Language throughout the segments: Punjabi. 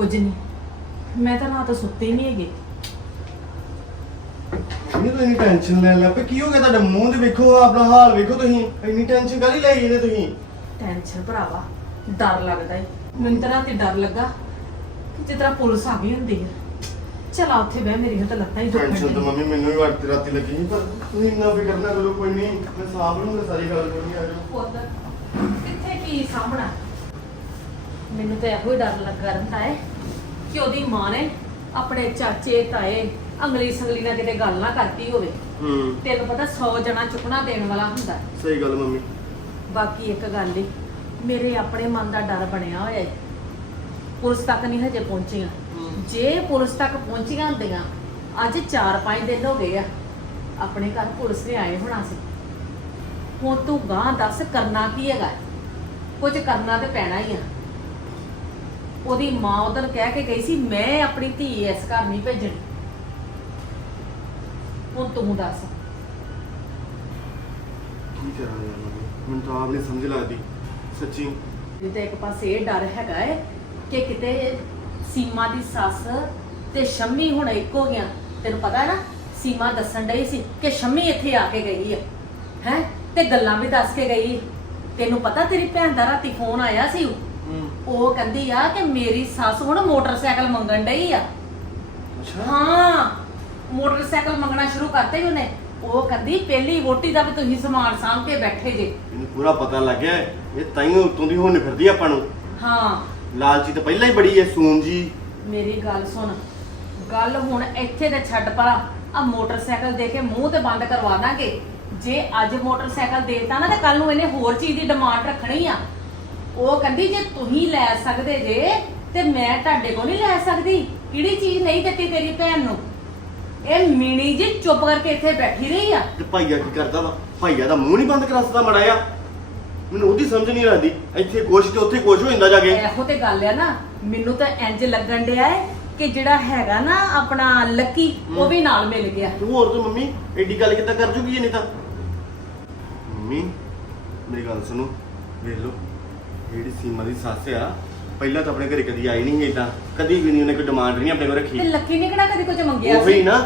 ਕੁਝ ਨਹੀਂ। ਮੈਂ ਤਾਂ ਰਾਤ ਸੁੱਤੇ ਨਹੀਂ ਹੈਗੇ। ਨਹੀਂ ਤੁਸੀਂ ਟੈਨਸ਼ਨ ਲੈਣ ਲੱਗ ਪਏ। ਕੀ ਹੋ ਗਿਆ ਤੁਹਾਡੇ ਮੂੰਹ ਤੇ? ਵੇਖੋ ਆਪਣਾ ਹਾਲ ਵੇਖੋ ਤੁਸੀਂ। ਇੰਨੀ ਟੈਨਸ਼ਨ ਕਾਹਦੀ ਲਈ ਇਹਦੇ ਤੁਸੀਂ? ਟੈਨਸ਼ਨ ਭਰਾਵਾ ਡਰ ਲੱਗਦਾ ਈ ਮੈਨੂੰ ਤਾਂ ਰਾਤੀ ਡਰ ਲੱਗਾ ਕਿ ਤਰ੍ਹਾਂ ਪੁਲਿਸ ਆ ਗਈ ਹੁੰਦੀ ਹੈ ਚਲਾ ਉੱਥੇ ਬਹਿ ਮੇਰੀ ਹੱਥ ਲੱਤਾਂ ਹੀ ਟੈਨਸ਼ਨ ਤਾਂ ਦੁਖਣ ਮੰਮੀ ਮੈਨੂੰ ਵੀ ਰਾਤੀ ਰਾਤੀ ਲੱਗੀ ਸੀ, ਪਰ ਤੁਸੀਂ ਇੰਨਾ ਫਿਕਰ ਨਾ ਕਰੋ ਕੋਈ ਨਹੀਂ। ਮੈਂ ਸਾਂਭ ਲੂੰਗਾ ਸਾਰੀ ਗੱਲ ਕੋਈ ਨਹੀਂ ਆ ਜਾਓ। ਪੁੱਤ ਕਿੱਥੇ ਕੀ ਸਾਹਮਣਾ? ਮੈਨੂੰ ਤਾਂ ਇਹੋ ਹੀ ਡਰ ਲੱਗਾ ਰਹਿੰਦਾ ਹੈ ਕਿ ਉਹਦੀ ਮਾਂ ਨੇ ਆਪਣੇ ਚਾਚੇ ਤਾਏ ਅੰਗਲੀ ਸੰਗਲੀ ਨਾਲ ਕਿਤੇ ਗੱਲ ਨਾ ਕਰਤੀ ਹੋਵੇ। ਹੂੰ। ਤੈਨੂੰ ਪਤਾ 100 ਜਣਾ ਚੁੱਕਣਾ ਦੇਣ ਵਾਲਾ ਹੁੰਦਾ। ਸਹੀ ਗੱਲ ਮੰਮੀ। ਬਾਕੀ ਇੱਕ ਗੱਲ ਈ ਮੇਰੇ ਆਪਣੇ ਮਨ ਦਾ ਡਰ ਬਣਿਆ ਹੋਇਆ ਹੈ ਪੁਲਿਸ ਤੱਕ ਨਹੀਂ ਹਜੇ ਪਹੁੰਚੀਆਂ। ਜੇ ਪੁਲਿਸ ਤੱਕ ਪਹੁੰਚੀਆਂ ਹੁੰਦੀਆਂ ਅੱਜ 4-5 ਦਿਨ ਹੋ ਗਏ ਆ। ਆਪਣੇ ਘਰ ਪੁਲਿਸ ਨੇ ਆਏ ਹੋਣਾ ਸੀ। ਹੁਣ ਤੂੰ ਗਾਂ ਦੱਸ ਕਰਨਾ ਕੀ ਹੈਗਾ? ਕੁਝ ਕਰਨਾ ਤੇ ਪੈਣਾ ਹੀ ਆ। ਉਹਦੀ ਮਾਂ ਉਧਰ ਕਹਿ ਕੇ ਗਈ ਸੀ ਮੈਂ ਆਪਣੀ ਧੀ ਇਸ ਘਰ ਨਹੀਂ ਭੇਜਣੀ। ਹੁਣ ਤੂੰ ਦੱਸ। ਕੀ ਕਰਾਂ ਯਾਰ ਮੰਮੀ ਮੈਨੂੰ ਤਾਂ ਆਪ ਨਹੀਂ ਸਮਝ ਲੱਗਦੀ। ਸੱਚੀ। ਇਹ ਤਾਂ ਇੱਕ ਪਾਸੇ ਇਹ ਡਰ ਹੈਗਾ ਹੈ ਕਿ ਕਿਤੇ ਸੀਮਾ ਦੀ ਸੱਸ ਤੇ ਸ਼ੰਮੀ ਹੁਣ ਇੱਕ ਹੋ ਗਿਆ ਤੈਨੂੰ ਪਤਾ ਹੈ ਨਾ ਸੀਮਾ ਦੱਸਣ ਡਈ ਸੀ ਕਿ ਸ਼ੰਮੀ ਇੱਥੇ ਆ ਕੇ ਗਈ ਹੈ ਹੈ? ਤੇ ਗੱਲਾਂ ਵੀ ਦੱਸ ਕੇ ਗਈ। ਤੈਨੂੰ ਪਤਾ ਤੇਰੀ ਭੈਣ ਦਾ ਰਾਤੀ ਫੋਨ ਆਇਆ ਸੀ? ਉਹ ਕਹਿੰਦੀ ਆ ਕਿ ਮੇਰੀ ਸੱਸ ਹੁਣ ਮੋਟਰਸਾਈਕਲ ਮੰਗਣ ਡਈ ਆ। ਅੱਛਾ। ਹਾਂ ਮੋਟਰਸਾਈਕਲ ਮੰਗਣਾ ਸ਼ੁਰੂ ਕਰਤੇ ਹੀ ਉਹਨੇ। ਉਹ ਕਹਿੰਦੀ ਪਹਿਲੀ ਵੋਟੀ ਦਾ ਵੀ ਤੁਸੀਂ ਸਮਾਨ ਸਾਂਭ ਕੇ ਬੈਠੇ ਜੇ। ਇਹਨੂੰ ਪੂਰਾ ਪਤਾ ਲੱਗ ਗਿਆ ਹੈ, ਇਹ ਤਾਈਓ ਉਤੋਂ ਦੀ ਹੁਣ ਫਿਰਦੀ ਆਪਾਂ ਨੂੰ। ਹਾਂ। ਲਾਲਚੀ ਤਾਂ ਪਹਿਲਾਂ ਹੀ ਬੜੀ ਹੈ ਸੂਨ ਜੀ। ਮੇਰੀ ਗੱਲ ਸੁਣ ਗੱਲ ਹੁਣ ਇੱਥੇ ਤੇ ਛੱਡ ਪਰਾ। ਆ ਮੋਟਰਸਾਈਕਲ ਦੇ ਕੇ ਮੂੰਹ ਤੇ ਬੰਦ ਕਰਵਾ ਦਾਂਗੇ। ਜੇ ਅੱਜ ਮੋਟਰਸਾਈਕਲ ਦੇਤਾ ਨਾ ਤੇ ਕੱਲ ਨੂੰ ਇਹਨੇ ਹੋਰ ਚੀਜ਼ ਦੀ ਡਿਮਾਂਡ ਰੱਖਣੀ ਆ। ਉਹ ਕਹਿੰਦੀ ਜੇ ਤੁਸੀਂ ਲੈ ਸਕਦੇ ਜੇ ਤੇ ਮੈਂ ਤੁਹਾਡੇ ਕੋਲ ਨਹੀਂ ਲੈ ਸਕਦੀ। ਕਿਹੜੀ ਚੀਜ਼ ਨਹੀਂ ਦਿੱਤੀ ਤੇਰੀ ਭੈਣ ਨੂੰ? ਇਹ ਮੀਣੀ ਜੀ ਚੁੱਪ ਕਰਕੇ ਇੱਥੇ ਬੈਠੀ ਰਹੀ ਆ। ਤੇ ਭਾਈਆ ਕੀ ਕਰਦਾ ਵਾ? ਭਾਈਆ ਦਾ ਮੂੰਹ ਨਹੀਂ ਬੰਦ ਕਰਾ ਸਕਦਾ ਮੜਾ ਆ ਮੈਨੂੰ ਉਹਦੀ ਸਮਝ ਨਹੀਂ ਲੱਗਦੀ ਇੱਥੇ ਕੁਛ ਤੇ ਉੱਥੇ ਕੁਛ ਹੋ ਜਾਂਦਾ ਜਾ ਕੇ। ਇਹੋ ਤੇ ਗੱਲ ਆ ਨਾ ਮੈਨੂੰ ਤਾਂ ਇੰਜ ਲੱਗਣ ਡਿਆ ਹੈ ਕਿ ਜਿਹੜਾ ਹੈਗਾ ਨਾ ਆਪਣਾ ਲੱਕੀ ਉਹ ਵੀ ਨਾਲ ਮਿਲ ਗਿਆ। ਤੂੰ ਹੋਰ ਤੂੰ ਮੰਮੀ ਐਡੀ ਗੱਲ ਕਿੱਦਾਂ ਕਰ ਜੂਗੀ ਇਹ ਨਹੀਂ ਤਾਂ? ਮੰਮੀ ਮੇਰੀ ਗੱਲ ਸੁਣੋ ਵੇਖ ਲਓ। ਜਿਹੜੀ ਸੀਮਾ ਦੀ ਸੱਸ ਆ ਪਹਿਲਾਂ ਤਾਂ ਆਪਣੇ ਘਰੇ ਕਦੀ ਆਈ ਨਹੀਂ ਇਦਾਂ ਕਦੀ ਵੀ ਨਹੀਂ ਉਹਨੇ ਕੋਈ ਡਿਮਾਂਡ ਨਹੀਂ ਆਪਣੇ ਕੋਲ ਤੇ ਰੱਖੀ ਲੱਕੀ ਨੇ ਕਿਹੜਾ ਕਦੀ ਕੁਝ ਮੰਗਿਆ ਉਹੀ ਨਾ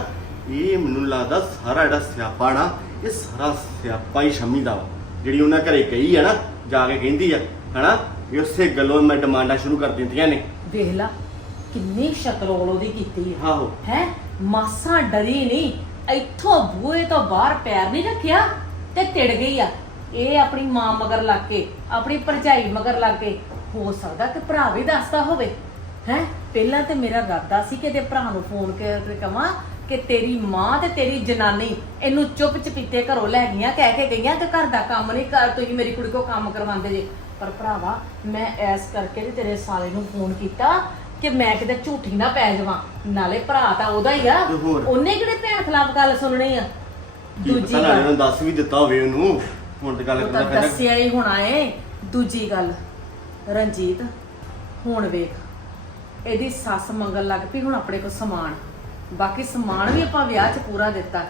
ਇਹ ਮੈਨੂੰ ਲੱਗਦਾ ਸਾਰਾ ਜਿਹੜਾ ਸਿਆਪਾ ਨਾ ਇਹ ਸਾਰਾ ਸਿਆਪਾ ਹੀ ਸ਼ਮੀ ਦਾ ਵਾ। ਜਿਹੜੀ ਉਹਨਾਂ ਘਰੇ ਕਹੀ ਆ ਨਾ ਜਾ ਕੇ ਕਹਿੰਦੀ ਆ ਹਨਾ? ਇਹ ਉਸੇ ਗੱਲੋਂ ਮੈਂ ਡਿਮਾਂਡਾਂ ਸ਼ੁਰੂ ਕਰ ਦਿੰਦੀਆਂ ਨੇ। ਵੇਖ ਲਾ ਕਿੰਨੀ ਸ਼ਤਰੋਲ ਉਹਦੀ ਕੀਤੀ ਹੈ ਆਹੋ। ਹੈ? ਮਾਸਾ ਡਰੀ ਨਹੀਂ ਇੱਥੋਂ ਬੂਹੇ ਤੋਂ ਬਾਹਰ ਪੈਰ ਨਹੀਂ ਰੱਖਿਆ ਤੇ ਟਿੜ ਗਈ ਆ। ਇਹ ਆਪਣੀ ਮਾਂ ਮਗਰ ਲੱਗ ਕੇ ਆਪਣੀ ਭਰਜਾਈ ਮਗਰ ਲੱਗ ਕੇ ਹੋ ਸਕਦਾ ਕਿ ਭਰਾ ਵੀ ਦੱਸਦਾ ਹੋਵੇ। ਹੈ? ਪਹਿਲਾਂ ਤੇ ਮੇਰਾ ਇਰਾਦਾ ਸੀ ਕਿ ਇਹਦੇ ਭਰਾ ਨੂੰ ਫੋਨ ਕਰਕੇ ਕਵਾਂ ਕਿ ਤੇਰੀ ਮਾਂ ਤੇ ਤੇਰੀ ਜਨਾਨੀ ਇਹਨੂੰ ਚੁੱਪ ਚਪੀਤੇ ਘਰੋਂ ਲੈ ਗਈਆਂ ਕਹਿ ਕੇ ਗਈਆਂ ਕਿ ਘਰ ਦਾ ਕੰਮ ਨਹੀਂ ਕਰ ਤੁਸੀਂ ਮੇਰੀ ਕੁੜੀ ਕੋ ਕੰਮ ਕਰਵਾਉਂਦੇ ਜੇ। ਪਰ ਭਰਾਵਾ ਮੈਂ ਐਸ ਕਰਕੇ ਤੇ ਤੇਰੇ ਸਾਲੇ ਨੂੰ ਫੋਨ ਕੀਤਾ ਕਿ ਮੈਂ ਕਿਤੇ ਝੂਠੀ ਨਾ ਪੈ ਜਾਵਾਂ। ਨਾਲੇ ਭਰਾ ਤਾਂ ਉਹਦਾ ਹੀ ਆ। ਤੇ ਹੋਰ? ਉਹਨੇ ਕਿਹੜੇ ਭੈਣ ਖਿਲਾਫ ਗੱਲ ਸੁਣਨੀ ਆ? ਕੀ ਦੂਜੀ ਗੱਲ ਉਹਨੂੰ ਦੱਸ ਵੀ ਦਿੱਤਾ ਹੋਵੇ ਉਹਨੂੰ। ਹੁਣ ਤੇ ਗੱਲ ਉਹ ਤਾਂ ਦੱਸਿਆ ਹੀ ਹੋਣਾ ਏ। ਦੂਜੀ ਗੱਲ ਰਣਜੀਤ ਹੁਣ ਵੇਖ। ਇਹਦੀ ਸੱਸ ਮੰਗਣ ਲੱਗ ਪਈ ਹੁਣ ਆਪਣੇ ਕੋਲ ਸਮਾਨ। ਬਾਕੀ ਸਮਾਨ ਵੀ ਆਪਾਂ ਵਿਆਹ 'ਚ ਪੂਰਾ ਦਿੱਤਾ।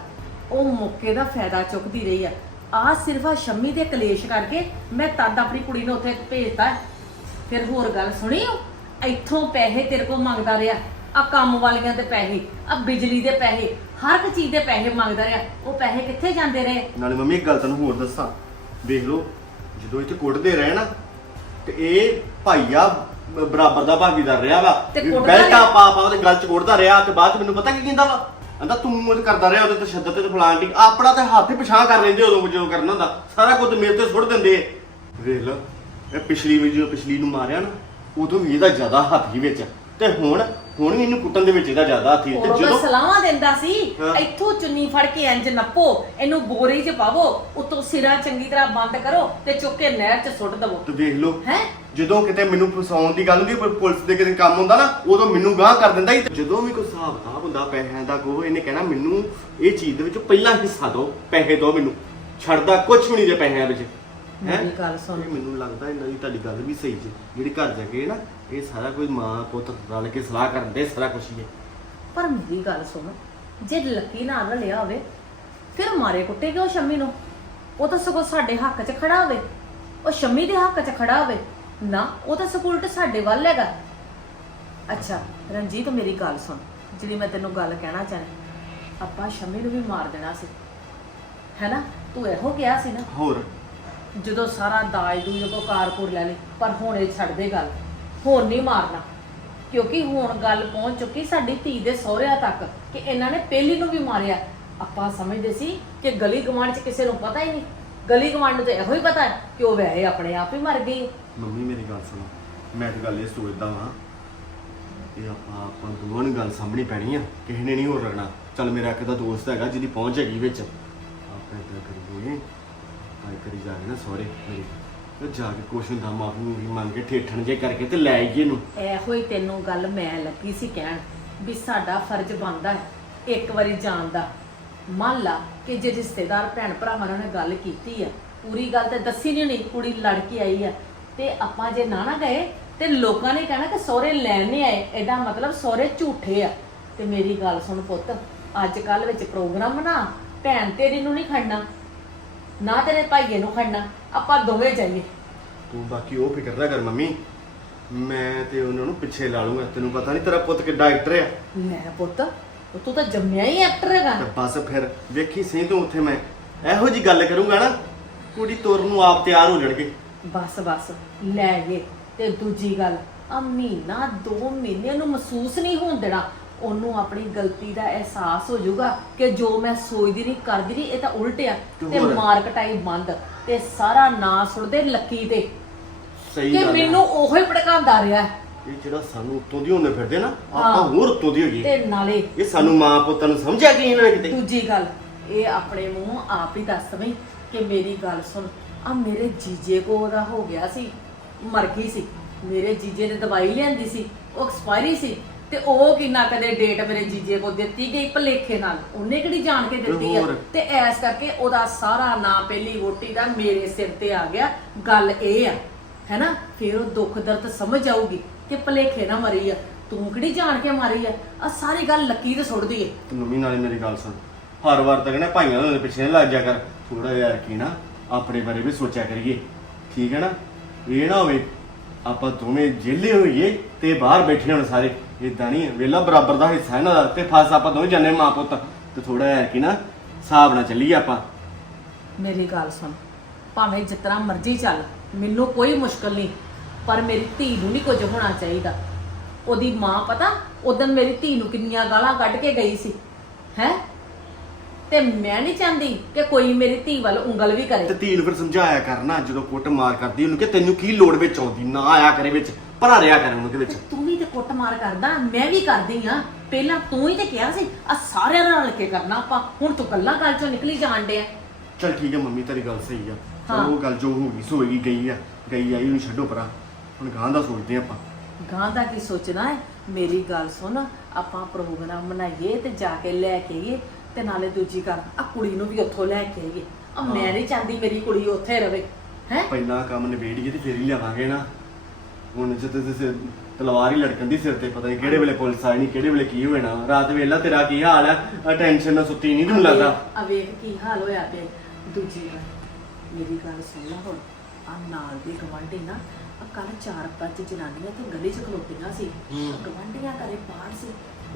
ਉਹ ਮੌਕੇ ਦਾ ਫਾਇਦਾ ਚੁੱਕਦੀ ਰਹੀ ਆ। ਆ ਸਿਰਫ ਆ ਸ਼ੰਮੀ ਦੇ ਕਲੇਸ਼ ਕਰਕੇ ਮੈਂ ਤਦ ਆਪਣੀ ਕੁੜੀ ਨੂੰ ਉੱਥੇ ਭੇਜਤਾ। ਫਿਰ ਹੋਰ ਗੱਲ ਸੁਣੀ? ਇੱਥੋਂ ਪੈਸੇ ਤੇਰੇ ਕੋਲ ਮੰਗਦਾ ਰਿਹਾ। ਆ ਕੰਮ ਵਾਲੀਆਂ ਦੇ ਪੈਸੇ ਆ ਬਿਜਲੀ ਦੇ ਪੈਸੇ ਹਰ ਇੱਕ ਚੀਜ਼ ਦੇ ਪੈਸੇ ਮੰਗਦਾ ਰਿਹਾ। ਉਹ ਪੈਸੇ ਕਿੱਥੇ ਜਾਂਦੇ ਰਹੇ? ਨਾਲੇ ਮੰਮੀ ਇੱਕ ਗੱਲ ਤੈਨੂੰ ਹੋਰ ਦੱਸਾਂ। ਵੇਖ ਲਓ ਜਦੋਂ ਇੱਥੇ ਕੁੱਟਦੇ ਰਹੇ ਨਾ ਤੇ ਇਹ ਭਾਈਆ ਬ- ਬਰਾਬਰ ਦਾ ਭਾਗੀਦਾਰ ਰਿਹਾ ਵਾ। ਤੇ ਵੀ ਕੁੱਟਦਾ ਬੈਲਟਾਂ ਰਿਹਾ। ਪਾ ਪਾ ਉਹਦੇ ਗੱਲ ਚ ਕੁੱਟਦਾ ਰਿਹਾ ਤੇ ਬਾਅਦ ਚ ਮੈਨੂੰ ਪਤਾ ਕੀ ਕਹਿੰਦਾ ਵਾ? ਕਹਿੰਦਾ ਤੂੰ ਉਹ ਕਰਦਾ ਰਿਹਾ ਉਹਦੇ ਤੇ ਸ਼ੱਦਤ ਤੇ ਫਲਾਣ ਟਿਕ ਆਪਣਾ ਤੇ ਹੱਥ ਹੀ ਪਿਛਾਂ ਕਰ ਲੈਂਦੇ ਉਦੋਂ ਜਦੋਂ ਕਰਨਾ ਹੁੰਦਾ। ਸਾਰਾ ਕੁਝ ਮੇਰੇ ਤੇ ਸੁੱਟ ਦਿੰਦੇ ਵੇਖ ਲਓ ਇਹ ਪਿਛਲੀ ਵੀ ਜਦੋਂ ਪਿਛਲੀ ਨੂੰ ਮਾਰਿਆ ਨਾ ਉਦੋਂ ਵੀ ਇਹਦਾ ਜ਼ਿਆਦਾ ਹੱਥ ਹੀ ਵਿੱਚ ਤੇ ਹੁਣ ਹੁਣ ਵੀ ਇਹਨੂੰ ਕੁੱਟਣ ਦੇ ਵਿੱਚ ਇਹਦਾ ਜ਼ਿਆਦਾ ਹੱਥ ਤੇ ਜਦੋਂ ਸਲਾਹਾਂ ਦਿੰਦਾ ਸੀ ਹਾਂ। ਇੱਥੋਂ ਚੁੰਨੀ ਫੜ ਕੇ ਇੰਜ ਨੱਪੋ ਇਹਨੂੰ ਬੋਰੀ 'ਚ ਪਾਵੋ ਉਤੋਂ ਸਿਰਾ ਚੰਗੀ ਤਰ੍ਹਾਂ ਬੰਦ ਕਰੋ ਤੇ ਚੁੱਕ ਕੇ ਨਹਿਰ 'ਚ ਸੁੱਟ ਦਵੋ ਤੇ ਵੇਖ ਲਓ ਹੈ ਜਦੋਂ ਕਿਤੇ ਮੈਨੂੰ ਫਸਾਉਣ ਦੀ ਗੱਲ ਹੁੰਦੀ ਪਰ ਪੁਲਿਸ ਦੇ ਕਿਤੇ ਕੰਮ ਹੁੰਦਾ ਨਾ ਉਦੋਂ ਮੈਨੂੰ ਗਾਹ ਕਰ ਦਿੰਦਾ ਸੀ ਜਦੋਂ ਵੀ ਕੋਈ ਹਿਸਾਬ ਕਿਤਾਬ ਹੁੰਦਾ ਪੈਸਿਆਂ ਦਾ ਕੋ ਇਹਨੇ ਕਹਿਣਾ ਮੈਨੂੰ ਇਹ ਚੀਜ਼ ਦੇ ਵਿੱਚ ਪਹਿਲਾ ਹਿੱਸਾ ਦਿਓ ਪੈਸੇ ਦਿਓ ਮੈਨੂੰ ਛੱਡਦਾ ਕੁਝ ਵੀ ਨਹੀਂ ਜੇ ਪੈਸਿਆਂ ਵਿੱਚ ਹੈਂ? ਮੇਰੀ ਗੱਲ ਸੁਣ। ਇਹ ਮੈਨੂੰ ਲੱਗਦਾ ਇਹਨਾਂ ਦੀ ਤੁਹਾਡੀ ਗੱਲ ਵੀ ਸਹੀ ਜੀ ਜਿਹੜੀ ਘਰ ਜਾ ਕੇ ਨਾ ਇਹ ਸਾਰਾ ਕੋਈ ਮਾਂ ਪੁੱਤ ਰਲ ਕੇ ਸਲਾਹ ਕਰਦੇ ਸਾਰਾ ਕੁਝ ਹੀ ਹੈ। ਪਰ ਮੇਰੀ ਗੱਲ ਸੁਣ ਜੇ ਲੱਕੀ ਨਾਲ ਰਲਿਆ ਹੋਵੇ ਫਿਰ ਮਾਰੇ ਕੁੱਟੇ ਕਿਉਂ ਸ਼ੰਮੀ ਨੂੰ? ਉਹ ਤਾਂ ਸਗੋਂ ਸਾਡੇ ਹੱਕ 'ਚ ਖੜਾ ਹੋਵੇ। ਉਹ ਸ਼ੰਮੀ ਦੇ ਹੱਕ 'ਚ ਖੜਾ ਹੋਵੇ। ਨਾ ਉਹ ਤਾਂ ਸਗੋਂ ਉਲਟ ਸਾਡੇ ਵੱਲ ਹੈਗਾ। ਅੱਛਾ ਰਣਜੀਤ ਮੇਰੀ ਗੱਲ ਸੁਣ। ਜਿਹੜੀ ਮੈਂ ਤੈਨੂੰ ਗੱਲ ਕਹਿਣਾ ਚਾਹਨੀ ਆਪਾਂ ਸ਼ਮੀ ਨੂੰ ਵੀ ਮਾਰ ਦੇਣਾ ਸੀ। ਹੈਨਾ? ਤੂੰ ਇਹੋ ਕਿਹਾ ਸੀ ਨਾ? ਹੋਰ? ਜਦੋਂ ਸਾਰਾ ਦਾਜ ਦੂਜ ਕੋ ਕਾਰਪੁਰ ਲੈ ਲਈ ਪਰ ਹੁਣ ਇਹ ਛੱਡ ਦੇ ਗੱਲ। ਹੁਣ ਨਹੀਂ ਮਾਰਨਾ। ਕਿਉਂਕਿ ਹੁਣ ਗੱਲ ਪਹੁੰਚ ਚੁੱਕੀ ਸਾਡੀ ਧੀ ਦੇ ਸਹੁਰਿਆਂ ਤੱਕ ਕਿ ਇਹਨਾਂ ਨੇ ਪਹਿਲੀ ਨੂੰ ਵੀ ਮਾਰਿਆ। ਆਪਾਂ ਸਮਝਦੇ ਸੀ ਕਿ ਗਲੀ ਗਵਾਂਢ 'ਚ ਕਿਸੇ ਨੂੰ ਪਤਾ ਹੀ ਨਹੀਂ। ਗਲੀ ਗਵਾਂਢ ਨੂੰ ਤਾਂ ਇਹੋ ਹੀ ਪਤਾ ਹੈ ਕਿ ਉਹ ਵੈਸੇ ਆਪਣੇ ਆਪ ਹੀ ਮਰ ਗਈ। ਮੰਮੀ, ਮੇਰੀ ਗੱਲ ਸੁਣੋ। ਮੈਂ ਤੇ ਗੱਲ ਇਹ ਸੋਚਦਾ ਵਾਂ ਇਹ ਆਪਾਂ ਆਪਾਂ ਦੋਵਾਂ ਨੂੰ ਗੱਲ ਸਾਹਮਣੀ ਪੈਣੀ ਆ। ਕਿਸੇ ਨੇ ਨਹੀਂ ਹੋਰ ਰੱਖਣਾ ਚੱਲ ਮੇਰਾ ਇੱਕ ਤਾਂ ਦੋਸਤ ਹੈਗਾ ਜਿਹਦੀ ਪਹੁੰਚ ਹੈਗੀ ਵਿੱਚ। ਆਪਾਂ ਇਦਾਂ ਕਰੀਏ। ਆਈ ਕਰੀ ਜਾ ਨਾ ਸਹੁਰੇ, ਮੇਰੇ ਤੇ ਜਾ ਕੇ ਕੁਛ ਹੁੰਦਾ ਮਾਫੀ ਮੂਫੀ ਮੰਗ ਕੇ ਠੇਠਣ ਜੇ ਕਰਕੇ ਤੇ ਲੈ ਆਈਏ ਇਹਨੂੰ। ਇਹੋ ਹੀ ਤੈਨੂੰ ਗੱਲ ਮੈਂ ਲੱਗੀ ਸੀ ਕਹਿਣ ਵੀ ਸਾਡਾ ਫਰਜ਼ ਬਣਦਾ ਹੈ, ਇੱਕ ਵਾਰੀ ਜਾਣ ਦਾ। ਮੰਨ ਲਾ ਕਿ ਜੇ ਰਿਸ਼ਤੇਦਾਰ ਭੈਣ ਭਰਾਵਾਂ ਨਾਲ ਗੱਲ ਕੀਤੀ ਆ, ਪੂਰੀ ਗੱਲ ਤੇ ਦੱਸੀ ਨਹੀਂ ਹੋਣੀ, ਕੁੜੀ ਲੜ ਕੇ ਆਈ ਆ। ਤੇ ਆਪਾਂ ਜੇ ਨਾ ਨਾ ਗਏ, ਤੇ ਲੋਕਾਂ ਨੇ ਕਹਿਣਾ ਕਿ ਸਹੁਰੇ ਲੈਣ ਨਹੀਂ ਆਏ, ਇਹਦਾ ਮਤਲਬ ਸਹੁਰੇ ਝੂਠੇ ਆ। ਤੇ ਮੇਰੀ ਗੱਲ ਸੁਣ ਪੁੱਤ, ਅੱਜ ਕੱਲ ਵਿੱਚ ਪ੍ਰੋਗਰਾਮ ਨਾ ਭੈਣ ਤੇਰੀ ਨੂੰ ਨਹੀਂ ਖੜਨਾ। ਨਾ ਤੇਰੇ ਭਾਈਏ ਨੂੰ ਖੜਨਾ ਆਪਾਂ ਦੋਵੇਂ ਜਾਈਏ। ਤੂੰ ਬਾਕੀ ਉਹ ਫਿਕਰ ਨਾ ਕਰ ਮੰਮੀ ਮੈਂ ਤੇ ਉਹਨਾਂ ਨੂੰ ਪਿੱਛੇ ਲਾ ਲੂੰਗਾ ਤੈਨੂੰ ਪਤਾ ਨਹੀਂ ਤੇਰਾ ਪੁੱਤ ਕਿੱਡਾ ਐਕਟਰ ਆ। ਲੈ ਪੁੱਤ ਉਹ ਤੂੰ ਤਾਂ ਜੰਮਿਆ ਹੀ ਐਕਟਰ ਹੈਗਾ। ਤੇ ਬਸ ਫਿਰ ਵੇਖੀ ਸਹੀ ਤੂੰ ਉੱਥੇ ਮੈਂ ਇਹੋ ਜੀ ਗੱਲ ਕਰੂੰਗਾ ਨਾ ਕੁੜੀ ਤੋਰ ਨੂੰ ਆਪ ਤਿਆਰ ਹੋ ਜਾਣਗੇ। ਬਸ ਬਸ ਲੈ ਗਏ ਤੇ ਦੂਜੀ ਗੱਲ ਆ ਮਹੀਨਾ ਦੋ ਮਹੀਨੇ ਨੂੰ ਮਹਿਸੂਸ ਨਹੀਂ ਹੋਣ ਦੇਣਾ। ਉਹਨੂੰ ਆਪਣੀ ਗਲਤੀ ਦਾ ਅਹਿਸਾਸ ਹੋ ਜਾਊਗਾ ਕਿ ਜੋ ਮੈਂ ਸੋਚਦੀ ਨਹੀਂ ਕਰਦੀ ਨਹੀਂ ਇਹ ਤਾਂ ਉਲਟ ਆ ਤੇ ਹੋਰ? ਮਾਰਕਟਾਈ ਬੰਦ ਤੇ ਸਾਰਾ ਨਾਂ ਸੁੱਟਦੇ ਲੱਕੀ ਤੇ। ਸਹੀ ਕਿ ਗੱਲ ਆ। ਮੈਨੂੰ ਉਹੋ ਹੀ ਭੜਕਾਉਂਦਾ ਰਿਹਾ। ਇਹ ਜਿਹੜਾ ਸਾਨੂੰ ਉੱਤੋਂ ਦੀ ਹੁੰਦੇ ਫਿਰਦੇ ਨਾ ਆਪਾਂ ਹਾਂ। ਹੋਰ ਉੱਤੋਂ ਦੀ ਹੋਈਏ। ਤੇ ਨਾਲੇ ਇਹ ਸਾਨੂੰ ਮਾਂ ਪੁੱਤਾਂ ਨੂੰ ਸਮਝਿਆ ਕਿ ਇਹਨਾਂ ਨੇ ਕਿਤੇ? ਦੂਜੀ ਗੱਲ ਇਹ ਆਪਣੇ ਮੂੰਹ ਆਪ ਹੀ ਦੱਸ ਦਵੇਂ ਕਿ ਮੇਰੀ ਗੱਲ ਸੁਣ। ਆ ਮੇਰੇ ਜੀਜੇ ਕੋ ਉਹਦਾ ਹੋ ਗਿਆ ਸੀ ਮਰ ਗਈ ਸੀ। ਮੇਰੇ ਜੀਜੇ ਨੇ ਦਵਾਈ ਲਿਆਂਦੀ ਸੀ ਉਹ ਐਕਸਪਾਇਰੀ ਸੀ। ਤੇ ਉਹ ਕਿੰਨਾ ਕਦੇ ਡੇਟ ਮੇਰੇ ਜੀਜੇ ਕੋ ਦਿੱਤੀ ਗਈ ਭਲੇਖੇ ਨਾਲ। ਉਹਨੇ ਕਿਹੜੀ ਜਾਣ ਕੇ ਦਿੱਤੀ ਆ? ਹੋਰ। ਤੇ ਐਸ ਕਰਕੇ ਉਹਦਾ ਸਾਰਾ ਨਾਂ ਪਹਿਲੀ ਵੋਟੀ ਦਾ ਮੇਰੇ ਸਿਰ ਤੇ ਆ ਗਿਆ। ਗੱਲ ਇਹ ਆ ਹੈਨਾ? ਫਿਰ ਉਹ ਦੁੱਖ ਦਰਦ ਸਮਝ ਆਊਗੀ ਕਿ ਭਲੇਖੇ ਨਾ ਮਰੀ ਆ। ਤੂੰ ਕਿਹੜੀ ਜਾਣ ਕੇ ਮਾਰੀ ਆ? ਆ ਸਾਰੀ ਗੱਲ ਲੱਕੀ ਤੇ ਸੁੱਟ ਦਈਏ ਤੇ ਮੰਮੀ ਨਾਲੇ ਮੇਰੀ ਗੱਲ ਸੁਣ। ਹਰ ਵਾਰ ਤਾਂ ਕਹਿੰਦਾ ਭਾਈਆਂ ਦੇ ਪਿੱਛੇ ਨਾ ਲੱਗ ਜਾ ਕਰ। ਥੋੜਾ ਜਿਹਾ ਕੀ ਨਾ ਆਪਣੇ ਬਾਰੇ ਵੀ ਸੋਚਿਆ ਕਰੀਏ। ਠੀਕ ਹੈ ਨਾ? ਇਹ ਨਾ ਹੋਵੇ ਆਪਾਂ ਦੋਵੇਂ ਜੇਲੇ ਹੋਈਏ ਤੇ ਬਾਹਰ ਬੈਠੇ ਹੋਣ ਸਾਰੇ। ਇਦਾਂ ਨਹੀਂ ਵੇਲਾ ਬਰਾਬਰ ਦਾ ਹਿੱਸਾ ਇਹਨਾਂ ਦਾ ਤੇ ਫਸ ਆਪਾਂ ਦੋਵੇਂ ਜੰਨੇ ਮਾਂ ਪੁੱਤ। ਤੇ ਥੋੜਾ ਜਿਹਾ ਕੀ ਨਾ ਹਿਸਾਬ ਨਾਲ ਚੱਲੀਏ ਆਪਾਂ। ਮੇਰੀ ਗੱਲ ਸੁਣ ਭਾਵੇਂ ਜਿਤਨਾ ਮਰਜ਼ੀ ਚੱਲ ਮੈਨੂੰ ਕੋਈ ਮੁਸ਼ਕਲ ਨਹੀਂ ਪਰ ਮੇਰੀ ਧੀ ਨੂੰ ਨਹੀਂ ਕੁਝ ਹੋਣਾ ਚਾਹੀਦਾ। ਉਹਦੀ ਮਾਂ ਪਤਾ ਉਦੋਂ ਮੇਰੀ ਧੀ ਨੂੰ ਕਿੰਨੀਆਂ ਗਾਲਾਂ ਕੱਢ ਕੇ ਗਈ ਸੀ ਹੈ? ਤੇ ਮੈਂ ਨਹੀਂ ਚਾਹੁੰਦੀ ਕਿ ਕੋਈ ਮੇਰੀ ਧੀ ਵੱਲ ਉਂਗਲ ਵੀ ਤੇ ਕਰੇ ਧੀ ਨੂੰ ਫਿਰ ਸਮਝਾਇਆ ਕਰਨਾ ਜਦੋਂ ਕੁੱਟ ਮਾਰ ਕਰਦੀ ਉਹਨੂੰ ਕਿ ਤੈਨੂੰ ਕੀ ਲੋੜ ਵਿੱਚ ਆਉਂਦੀ ਨਾ ਆਇਆ ਕਰੇ ਵਿੱਚ। ਭਰਾ ਰਿਆ ਕਰ ਉਹਨੂੰ ਦੇ ਵਿੱਚ। ਤੇ ਤੂੰ ਵੀ ਤੇ ਕੁੱਟਮਾਰ ਕਰਦਾ ਮੈਂ ਵੀ ਕਰਦੀ ਆ। ਪਹਿਲਾਂ ਤੂੰ ਹੀ ਤੇ ਕਿਹਾ ਸੀ ਆ ਸਾਰਿਆਂ ਨਾਲ ਰਲ ਕੇ ਕਰਨਾ ਆਪਾਂ। ਹੁਣ ਤੂੰ ਕੱਲਾ ਗੱਲ ਚੋਂ ਨਿਕਲੀ ਜਾਣ ਡਿਆ। ਚਲ ਠੀਕ ਹੈ ਮੰਮੀ ਤੇਰੀ ਗੱਲ ਸਹੀ ਆ। ਹਾਂ। ਚਲੋ ਉਹ ਗੱਲ ਜੋ ਹੋ ਗਈ ਸੋ ਹੋ ਗਈ ਗਈ ਆ। ਗਈ ਆਈ ਉਹਨੂੰ ਛੱਡੋ ਪਰਾਂ ਹੁਣ ਗਾਂ ਦਾ ਸੋਚਦੇ ਆਪਾਂ। ਗਾਂ ਦਾ ਕੀ ਸੋਚਣਾ ਹੈ? ਮੇਰੀ ਗੱਲ ਸੁਣ ਆਪਾਂ ਪ੍ਰੋਗਰਾਮ ਬਣਾਈਏ ਤੇ ਜਾ ਕੇ ਲੈ ਕੇ ਆਈਏ ਤੇ ਨਾਲੇ ਦੂਜੀ ਗੱਲ ਆ ਕੁੜੀ ਨੂੰ ਵੀ ਉੱਥੋਂ ਲੈ ਕੇ ਆਈਏ। ਆ ਮੈਂ ਨਹੀਂ ਚਾਹੁੰਦੀ ਮੇਰੀ ਕੁੜੀ ਉੱਥੇ ਰਵੇ ਹੈ? ਪਹਿਲਾਂ ਕੰਮ ਨਿਬੇੜੀਏ ਤੇ ਫੇਰ ਹੀ ਲਿਆਵਾਂਗੇ ਨਾ। ਹੁਣ ਜਿੱਤੇ ਤੇ ਤਲਵਾਰ ਹੀ ਲੜਕਣ ਦੀ ਸਿਰ ਤੇ ਪਤਾ ਨਹੀਂ ਕਿਹੜੇ ਵੇਲੇ ਪੁਲਿਸ ਨਹੀਂ ਕਿਹੜੇ ਵੇਲੇ ਕੀ ਹੋਣਾ। ਰਾਤ ਵੇਲਾ ਤੇਰਾ ਕੀ ਹਾਲ ਆ? ਟੈਨਸ਼ਨ ਨਾਲ ਸੁੱਤੀ ਨਹੀਂ ਤੈਨੂੰ ਲੱਗਦਾ? ਆ ਵੇਖ ਕੀ ਹਾਲ ਹੋਇਆ ਪਿਆ ਦੂਜੀ ਗੱਲ ਮੇਰੀ ਗੱਲ ਸੁਣ ਲੈ ਹੁਣ। ਆ ਨਾਲ ਦੇ ਗਵਾਂਢੀ ਨਾ ਕੱਲ ਚਾਰ ਪੰਜ ਜਨਾਨੀਆਂ ਤੇ ਗਲੀ 'ਚ ਖਲੋਤੀਆਂ ਸੀ। ਹੂੰ। ਗਵਾਂਢੀਆਂ ਕਰੇ ਬਾਹਰ ਸੀ।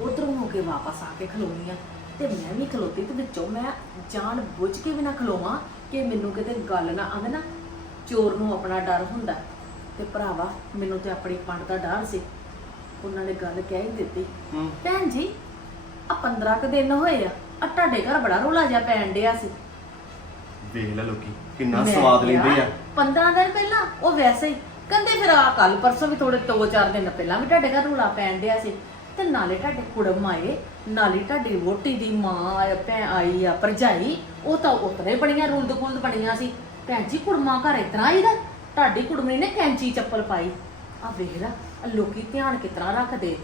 ਉਧਰੋਂ ਹੋ ਕੇ ਵਾਪਸ ਆ ਕੇ ਖਲੋਣੀਆਂ। ਤੇ ਮੈਂ ਵੀ ਖਲੋਤੀ ਤੇ ਵਿੱਚੋਂ ਮੈਂ ਜਾਣ ਬੁੱਝ ਕੇ ਵੀ ਨਾ ਖਲੋਵਾਂ ਕਿ ਮੈਨੂੰ ਕਿਤੇ ਗੱਲ ਨਾ ਆਵੇ ਨਾ। ਚੋਰ ਨੂੰ ਆਪਣਾ ਡਰ ਹੁੰਦਾ। ਤੇ ਭਰਾਵਾ ਮੈਨੂੰ ਤੇ ਆਪਣੀ ਪੰਡ ਦਾ ਡਰ ਸੀ। ਉਹਨਾਂ ਨੇ ਗੱਲ ਕਹਿ ਹੀ ਦਿੱਤੀ। ਹੂੰ। ਭੈਣ ਜੀ ਆ 15 ਕ ਦਿਨ ਹੋਏ ਆ ਆ ਤੁਹਾਡੇ ਘਰ ਬੜਾ ਰੋਲਾ ਜਿਹਾ ਪੈਣ ਡਿਆ ਸੀ। ਵੇਖ ਲੈ ਲੋਕੀ ਕਿੰਨਾ ਮੈਂ ਸਵਾਦ ਲੈਂਦੇ ਆ। 15 ਦਿਨ ਪਹਿਲਾਂ ਉਹ ਵੈਸੇ ਹੀ ਕਹਿੰਦੇ ਫਿਰ ਆ ਕੱਲ ਪਰਸੋਂ ਵੀ ਥੋੜੇ ਦੋ ਚਾਰ ਦਿਨ ਪਹਿਲਾਂ ਵੀ ਤੁਹਾਡੇ ਘਰ ਰੋਲਾ ਪੈਣ ਡਿਆ ਸੀ। ਤੇ ਨਾਲੇ ਤੁਹਾਡੇ ਕੁੜਮ ਆਏ ਨਾਲੇ ਤੁਹਾਡੀ ਵੋਟੀ ਦੀ ਮਾਂ ਆ ਭੈਣ ਆਈ ਆ ਭਰਜਾਈ ਉਹ ਤਾਂ ਉਤਰੇ ਬੜੀਆਂ ਰੁਲਦ ਗੁਲਦ ਬਣੀਆਂ ਸੀ। ਭੈਣ ਜੀ ਕੁੜਮਾ ਘਰ ਇਤਨਾ ਆਈਦਾ ਤੁਹਾਡੀ ਕੁੜਮਣੀ ਨੇ ਕੈਂਚੀ ਚੱਪਲ ਪਾਈ। ਆ ਵੇਖ ਲੈ ਆਹ ਲੋਕੀ ਧਿਆਨ ਕਿਤਨਾ ਰੱਖਦੇ।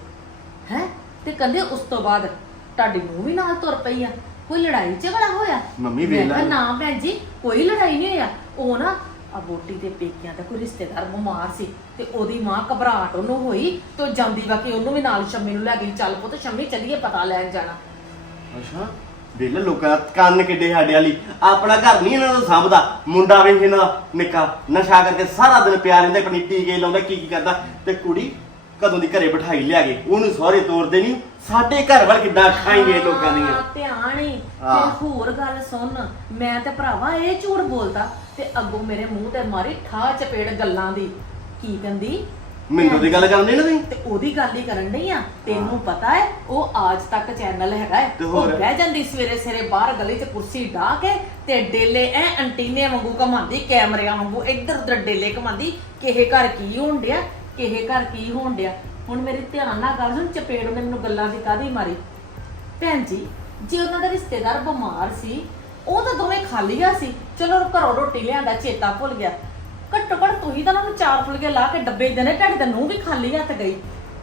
ਹੈ? ਤੇ ਕਹਿੰਦੇ ਉਸ ਤੋਂ ਬਾਅਦ ਤੁਹਾਡੀ ਨੂੰ ਵੀ ਨਾਲ ਤੁਰ ਪਈ ਆ। ਕੋਈ ਲੜਾਈ ਝਗੜਾ ਹੋਇਆ? ਮੰਮੀ ਵੇਖ ਮੈਂ ਲੈ। ਕਿਹਾ ਨਾ ਭੈਣ ਜੀ ਕੋਈ ਲੜਾਈ ਨਹੀਂ ਹੋਇਆ। ਉਹ ਨਾ ਆ ਬੋਟੀ ਦੇ ਪੇਕਿਆਂ ਦਾ ਕੋਈ ਰਿਸ਼ਤੇਦਾਰ ਬਿਮਾਰ ਸੀ ਤੇ ਉਹਦੀ ਮਾਂ ਘਬਰਾਹਟ ਉਹਨੂੰ ਹੋਈ ਤੇ ਜਾਂਦੀ ਵਾ ਕਿ ਉਹਨੂੰ ਵੀ ਨਾਲ ਸ਼ੰਮੀ ਨੂੰ ਲੈ ਗਈ। ਚੱਲ ਪੁੱਤ ਸ਼ੰਮੀ ਚੱਲੀਏ ਪਤਾ ਲੈਣ ਜਾਣਾ। ਅੱਛਾ। ਵੇਖ ਲੈ ਲੋਕਾਂ ਦਾ ਕੰਨ ਕਿੱਡੇ ਸਾਡੇ ਵਾਲੀ। ਆਪਣਾ ਘਰ ਨਹੀਂ ਇਹਨਾਂ ਨੂੰ ਸਾਂਭਦਾ। ਮੁੰਡਾ ਵੇਖ ਇਹਨਾਂ ਦਾ ਨਿੱਕਾ ਨਸ਼ਾ ਕਰਕੇ ਸਾਰਾ ਦਿਨ ਪਿਆ ਰਹਿੰਦਾ ਪਨੀਤੀ ਕੇ ਲਾਉਂਦਾ ਕੀ ਕੀ ਕਰਦਾ। ਤੇ ਕੁੜੀ ਕਦੋਂ ਦੀ ਘਰੇ ਬਿਠਾਈ ਲਿਆ ਕੇ ਉਹਨੂੰ ਸਹੁਰੇ ਤੋਰਦੇ ਨਹੀਂ ਸਾਡੇ ਘਰ ਵੱਲ ਕਿੱਦਾਂ ਖਾਏਂਗੇ ਲੋਕਾਂ ਦੀਆਂ? ਹਾਂ, ਧਿਆਨ ਹੀ ਹਾਂ। ਤੇ ਹੋਰ ਗੱਲ ਸੁਣ ਮੈਂ ਤੇ ਭਰਾਵਾ ਇਹ ਝੂਠ ਬੋਲਦਾ ਤੇ ਅੱਗੋਂ ਮੇਰੇ ਮੂੰਹ ਤੇ ਮਾਰੀ ਠਾ ਚਪੇੜ ਗੱਲਾਂ ਦੀ। ਕੀ ਕਹਿੰਦੀ? ਮੈਨੂੰ ਦੀ ਗੱਲ ਕਰਨੀ ਨਾ ਤੁਸੀਂ? ਤੇ ਉਹਦੀ ਗੱਲ ਹੀ ਕਰਨ ਡਈ ਆ। ਤੈਨੂੰ ਪਤਾ ਹੈ ਉਹ ਆਜ ਤੱਕ ਚੈਨਲ ਹੈਗਾ ਹੈ। ਤੇ ਉਹ ਹੋਰ? ਬਹਿ ਜਾਂਦੀ ਸਵੇਰੇ ਸਵੇਰੇ ਬਾਹਰ ਗਲੀ 'ਚ ਕੁਰਸੀ ਢਾ ਕੇ ਤੇ ਡੇਲੇ ਐ ਅੰਟੀਨੇ ਵਾਂਗੂ ਘਮਾਉਂਦੀ ਕੈਮਰਿਆਂ ਵਾਂਗੂ ਇੱਧਰ ਉੱਧਰ ਡੇਲੇ ਘਮਾਉਂਦੀ ਕਿਹੇ ਘਰ ਕੀ ਹੋਣ ਡਿਆ ਕਿਹੇ ਘਰ ਕੀ ਹੋਣ ਡਿਆ। ਹੁਣ ਮੇਰੀ ਧਿਆਨ ਨਾਲ ਗੱਲ ਸੁਣ ਚਪੇੜ ਉਹਨੇ ਮੈਨੂੰ ਗੱਲਾਂ ਦੀ ਕਾਦੀ ਮਾਰੀ? ਭੈਣ ਜੀ ਜੇ ਉਹਨਾਂ ਦਾ ਰਿਸ਼ਤੇਦਾਰ ਬਿਮਾਰ ਸੀ ਉਹ ਤਾਂ ਦੋਵੇਂ ਖਾਲੀਆ ਸੀ। ਚਲੋ ਘਰੋਂ ਰੋਟੀ ਲਿਆਂਦਾ ਚੇਤਾ ਭੁੱਲ ਗਿਆ। ਘੱਟੋ ਘੱਟ ਤੁਸੀਂ ਤਾਂ ਉਹਨਾਂ ਨੂੰ ਚਾਰ ਫੁਲਕੇ ਲਾ ਕੇ ਡੱਬੇ ਦੇਣੇ ਤੁਹਾਡੀ ਤਾਂ ਨੂੰਹ ਵੀ ਖਾਲੀ ਹੱਥ ਗਈ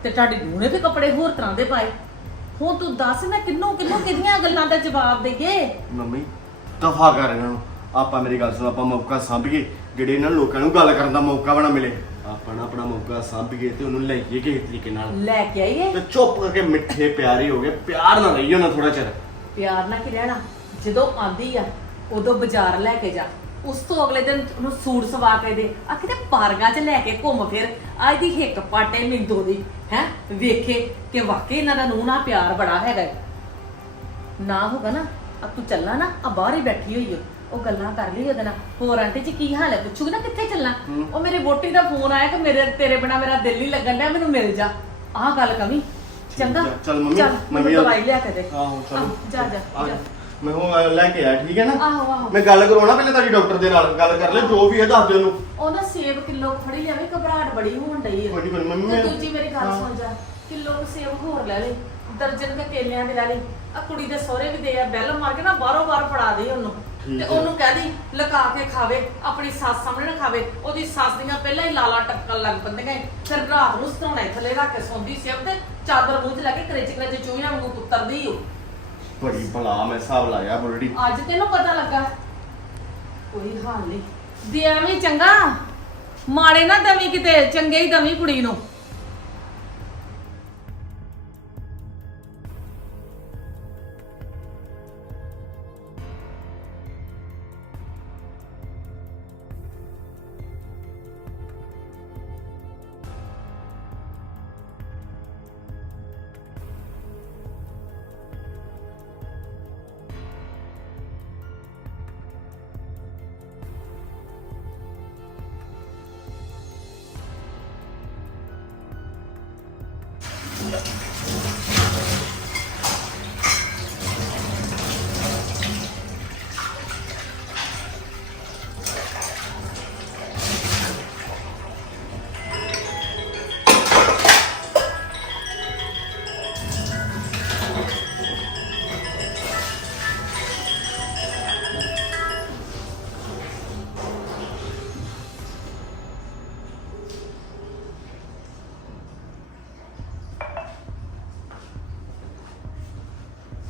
ਤੇ ਤੁਹਾਡੀ ਨੂੰਹ ਨੇ ਵੀ ਕੱਪੜੇ ਹੋਰ ਤਰ੍ਹਾਂ ਦੇ ਪਾਏ। ਹੁਣ ਤੂੰ ਦੱਸ ਮੈਂ ਕਿੰਨੂੰ ਕਿੰਨੂੰ ਕਿਹਦੀਆਂ ਗੱਲਾਂ ਦਾ ਜਵਾਬ ਦੇਈਏ? ਮੰਮੀ ਦਫਾ ਕਰ ਇਹਨਾਂ ਨੂੰ। ਆਪਾਂ ਮੇਰੀ ਗੱਲ ਸੁਣ ਆਪਾਂ ਮੌਕਾ ਸਾਂਭੀਏ। ਜਿਹੜੇ ਇਹਨਾਂ ਲੋਕਾਂ ਨੂੰ ਗੱਲ ਕਰਨ ਦਾ ਮੌਕਾ ਬਣਾ ਮਿਲੇ। ਆਪਾਂ ਨਾ ਆਪਣਾ ਮੌਕਾ ਸਾਂਭੀਏ ਤੇ ਉਹਨੂੰ ਲੈ ਜਾਈਏ ਕਿਸੇ ਤਰੀਕੇ ਨਾਲ। ਲੈ ਕੇ ਆਈਏ? ਤੇ ਚੁੱਪ ਕਰਕੇ ਮਿੱਠੇ ਪਿਆਰੇ ਹੋ ਗਏ। ਪਿਆਰ ਨਾਲ ਰਹੀਓ ਨਾ ਥੋੜਾ ਚਿਰ। ਪਿਆਰ ਨਾਲ ਕੀ ਰਹਿਣਾ? ਜਦੋਂ ਆਂਦੀ ਆ ਉਦੋਂ ਬਾਜ਼ਾਰ ਲੈ ਕੇ ਜਾ। ਉਸ ਤੋਂ ਅਗਲੇ ਦਿਨ ਉਹਨੂੰ ਸੂਟ ਸਵਾ ਕੇ ਦੇ। ਆ ਕਿਤੇ ਪਾਰਗਾ 'ਚ ਲੈ ਕੇ ਘੁੰਮ ਫਿਰ। ਅੱਜ ਦੀ ਹਿੱਕ ਪਾਟੇ ਮਿੰਦੋ ਦੀ ਹੈ? ਵੇਖੇ ਕਿ ਵਾਕਈ ਇਹਨਾਂ ਦਾ ਨੂੰਹ ਨਾਲ ਪਿਆਰ ਬੜਾ ਹੈਗਾ ਏ। ਨਾ ਹੋਗਾ ਨਾ ਆ ਤੂੰ ਚੱਲਣਾ ਨਾ ਆ ਬਾਹਰ ਹੀ ਬੈਠੀ ਹੋਈ ਓ। ਉਹ ਗੱਲਾਂ ਕਰ ਲਈ ਉਹਦੇ ਨਾਲ। ਹੋਰ ਆਂਟੀ ਜੀ ਕੀ ਹਾਲ ਹੈ? ਪੁੱਛੂਗੀ ਨਾ ਕਿੱਥੇ ਚੱਲਣਾ? ਹੂੰ। ਉਹ ਮੇਰੇ ਵੋਟੀ ਦਾ ਫੋਨ ਆਇਆ ਕਿ ਮੇਰੇ ਤੇਰੇ ਬਿਨਾ ਮੇਰਾ ਦਿਲ ਨਹੀਂ ਲੱਗਣ ਡਿਆ ਮੈਨੂੰ ਮਿਲ ਜਾ। ਆਹ ਗੱਲ ਕਵੀ। ਚੰਗਾ। ਚੱਲ- ਮੰਮੀ, ਚੱਲ ਮੰਮੀ ਆ- ਦਵਾਈ ਲਿਆ ਕੇ ਦੇ। ਆਹੋ ਚਲੋ। ਜਾ ਜਾ ਆ ਜਾ। ਮੈਂ ਉਹ ਲੈ ਕੇ ਆਇਆ ਠੀਕ ਹੈ ਨਾ? ਆਹੋ ਆਹੋ। ਮੈਂ ਗੱਲ ਕਰਵਾਉਣਾ ਪਹਿਲੇ ਤੁਹਾਡੀ ਡਾਕਟਰ ਦੇ ਨਾਲ ਗੱਲ ਕਰ ਲੈ ਜੋ ਵੀ ਹੈ ਦੱਸ ਦਿਓ ਉਹਨੂੰ। ਉਹ ਨਾ ਸੇਬ ਕਿਲੋ ਫੜੀ ਲਿਆਵੇ ਘਬਰਾਹਟ ਬੜੀ ਹੋਣ ਡਈ ਹੈ ਕੋਈ ਮੰਮੀ ਤੇ ਮੈਂ- ਦੂਜੀ ਮੇਰੀ ਗੱਲ ਹਾਂ। ਸੁਣ ਜਾ ਕਿਲੋ ਕੁ ਸੇਬ ਹੋਰ ਲੈ ਲੈ ਦਰਜਨ ਕੇ ਕੇਲਿਆਂ ਦੇ ਲੈ ਲੈ। ਆ ਕੁੜੀ ਦੇ ਸਹੁਰੇ ਵੀ ਦੇ ਆ ਬੈਲ ਮਾਰ ਕੇ ਨਾ ਬਾਹਰੋਂ ਬਾਹਰ ਫੜਾ ਦੇ ਉਹਨੂੰ। ਠੀਕ ਤੇ ਹੈ। ਉਹਨੂੰ ਕਹਿ ਦੀ ਲੁਕਾ ਕੇ ਖਾਵੇ ਆਪਣੀ ਸੱਸ ਸਾਹਮਣੇ ਨਾ ਖਾਵੇ। ਉਹਦੀ ਸੱਸ ਦੀਆਂ ਪਹਿਲਾਂ ਹੀ ਲਾਲਾ ਟੱਕਣ ਲੱਗ ਪੈਂਦੀਆਂ ਏ। ਫਿਰ ਰਾਤ ਨੂੰ ਸਤਾਉਣੇ ਥੱਲੇ ਰੱਖ ਕੇ ਸੌਂਦੀ ਸੀ ਤੇ ਚਾਦਰ ਮੂੰਹ 'ਚ ਲੈ ਕੇ ਕਰੇਚ ਕਰੇਚ ਚੂਹੀਆਂ ਵਾਂਗੂ ਕੁੱਤਰਦੀ ਓ। ਬੜੀ ਭਲਾ ਮੈਂ ਹਿਸਾਬ ਲਾਇਆ ਬੁਰੜੀ ਅੱਜ ਤੈਨੂੰ ਪਤਾ ਲੱਗਾ। ਕੋਈ ਹਾਲ ਨਹੀਂ ਦਿਆ ਵੀ ਚੰਗਾ। ਮਾੜੇ ਨਾ ਦਵੀ ਕਿਤੇ, ਚੰਗੇ ਹੀ ਦਵੀ ਕੁੜੀ ਨੂੰ।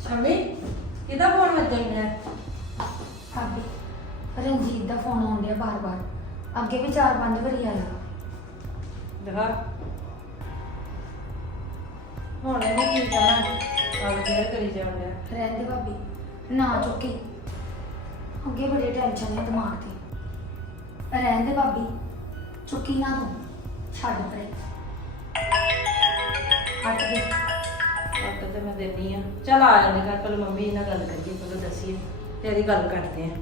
ਸ਼ਮੀ? ਕਿਹਦਾ ਫੋਨ ਵੱਜਿਆ ਮੇਰਾ ਭਾਬੀ ਰਣਜੀਤ ਦਾ ਫੋਨ ਆਉਂਦਿਆ ਬਾਰ-ਬਾਰ। ਅੱਗੇ ਵੀ ਚਾਰ ਪੰਜ ਵਾਰੀ ਆਇਆ। ਦਿਖਾ। ਹੁਣ ਇਹਨੇ ਕੀ ਕਹਿਣਾ? ਆਪ ਜਿਹੜਾ ਕਰੀ ਜਾਣ ਡਿਆ? ਰਹਿੰਦੇ ਭਾਬੀ ਨਾ ਚੁੱਕੀ। ਅੱਗੇ ਬੜੀ ਟੈਨਸ਼ਨ ਹੈ ਦਿਮਾਗ ਤੇ। ਰਹਿੰਦੇ ਭਾਬੀ ਚੁੱਕੀ ਨਾ ਤੂੰ। ਛੱਡ ਪਰੇ। ਹਟ ਗਈ। ਤੇ ਮੈਂ ਦੇਣੀ ਆ। ਚਲ ਆ ਜਾਂਦੇ ਘਰ ਪਹਿਲਾਂ ਮੰਮੀ ਨਾਲ ਗੱਲ ਕਰੀਏ ਪਹਿਲਾਂ ਦੱਸੀਏ। ਤੇਰੀ ਗੱਲ ਕਰਦੇ ਆ।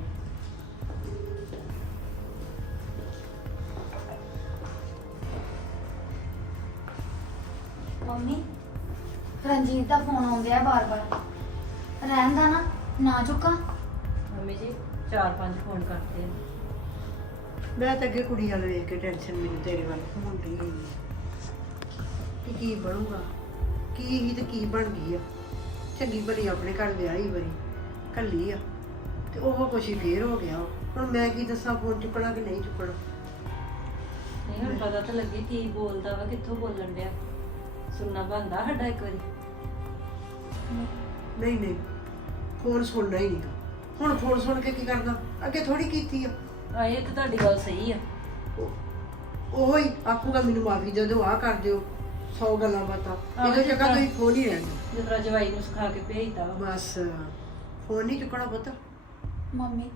ਮੰਮੀ ਰਣਜੀਤ ਦਾ ਫੋਨ ਆਉਂਦਿਆ ਬਾਰ-ਬਾਰ। ਰਹਿੰਦਾ ਨਾ ਨਾ ਚੁੱਕਾ। ਮੰਮੀ ਜੀ ਚਾਰ ਪੰਜ ਫੋਨ ਕਰਦੇ ਆ। ਮੈਂ ਤਾਂ ਅੱਗੇ ਕੁੜੀ ਵਾਲ ਵੇਖ ਕੇ ਟੈਨਸ਼ਨ ਮੈਨੂੰ ਤੇਰੇ ਵੱਲ ਡਈ ਹੈ ਕਿ ਕੀ ਬਣੂਗਾ? ਕੀ ਹੀ ਤੇ ਕੀ ਬਣ ਗਈ ਆ? ਚੰਗੀ ਭਲੀ ਆਪਣੇ ਘਰ ਵਿਆਹੀ ਵਰੀ ਕੱਲੀ ਆ। ਤੇ ਉਹ ਕੁਛ ਹੀ ਫੇਰ ਹੋ ਗਿਆ। ਹੁਣ ਮੈਂ ਕੀ ਦੱਸਾਂ ਫੋਨ ਚੁੱਕਣਾ ਕਿ ਨਹੀਂ ਚੁੱਕਣਾ? ਨਹੀਂ ਹੁਣ ਪਤਾ ਤਾਂ ਲੱਗੇ ਕੀ ਬੋਲਦਾ ਵਾ ਕਿੱਥੋਂ ਬੋਲਣ ਡਿਆ। ਸੁਣਨਾ ਬੰਦਾ ਸਾਡਾ ਇੱਕ ਵਾਰੀ? ਨਹੀਂ ਨਹੀਂ। ਫੋਨ ਸੁਣਨਾ ਹੀ ਨਹੀਂਗਾ। ਹੁਣ ਫੋਨ ਸੁਣ ਕੇ ਕੀ ਕਰਨਾ? ਅੱਗੇ ਥੋੜੀ ਕੀਤੀ ਆ। ਆ ਇਹ ਤਾਂ ਤੁਹਾਡੀ ਗੱਲ ਸਹੀ ਆ। ਉਹੋ ਹੀ ਆਖੂਗਾ ਮੈਨੂੰ ਮਾਫੀ ਦੇ ਦਿਓ ਆ ਕਰ ਦਿਓ। ਸੌ ਗੱਲਾਂ ਬਾਤਾਂ। ਆਹੋ ਇਹਦੇ ਜਗ੍ਹਾ ਤੁਸੀਂ ਫੋਨ ਹੀ ਜਿਸ ਤਰ੍ਹਾਂ ਜਵਾਈ ਨੂੰ ਸਿਖਾ ਕੇ ਭੇਜਦਾ ਵਾ। ਬਸ ਫੋਨ ਨਹੀਂ ਚੁੱਕਣਾ ਪੁੱਤ। ਮੰਮੀ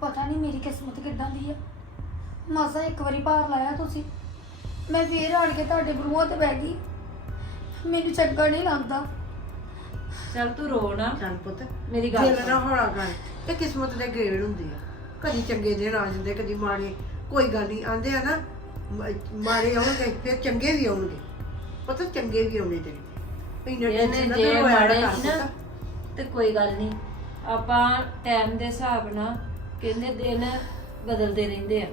ਪਤਾ ਨਹੀਂ ਮੇਰੀ ਕਿਸਮਤ ਕਿੱਦਾਂ ਦੀ ਆ। ਮਸਾ ਇੱਕ ਵਾਰੀ ਭਾਰ ਲਾਇਆ ਤੁਸੀਂ। ਮੈਂ ਫੇਰ ਆਣ ਕੇ ਤੁਹਾਡੇ ਬਰੂਹਾਂ ਤੇ ਬਹਿ ਗਈ। ਮੈਨੂੰ ਚੰਗਾ ਨਹੀਂ ਲੱਗਦਾ। ਚੱਲ ਤੂੰ ਰੋ ਨਾ। ਚੱਲ ਪੁੱਤ ਮੇਰੀ ਗੱਲ ਦਿਲ ਸੁਣ। ਨਾ ਹੌਲਾ ਕਰ। ਤੇ ਕਿਸਮਤ ਦੇ ਗੇੜ ਹੁੰਦੇ ਆ। ਕਦੀ ਚੰਗੇ ਦਿਨ ਆ ਜਾਂਦੇ ਕਦੀ ਮਾੜੇ। ਕੋਈ ਗੱਲ ਨਹੀਂ ਆਂਦੇ ਆ ਨਾ ਮ- ਮਾੜੇ ਆਉਣਗੇ ਫਿਰ ਚੰਗੇ ਵੀ ਆਉਣਗੇ। ਪਤਾ ਚੰਗੇ ਵੀ ਆਉਣੇ ਤੇਰੇ ਨਾ ਜੇ ਤੂੰ ਹੋਇਆ ਮਾੜੇ ਕਰ ਸੀ ਨਾ ਪੁੱਤ। ਤੇ ਕੋਈ ਗੱਲ ਨਹੀਂ। ਆਪਾਂ ਟਾਈਮ ਦੇ ਹਿਸਾਬ ਨਾਲ ਕਹਿੰਦੇ ਦਿਨ ਬਦਲਦੇ ਰਹਿੰਦੇ ਆ।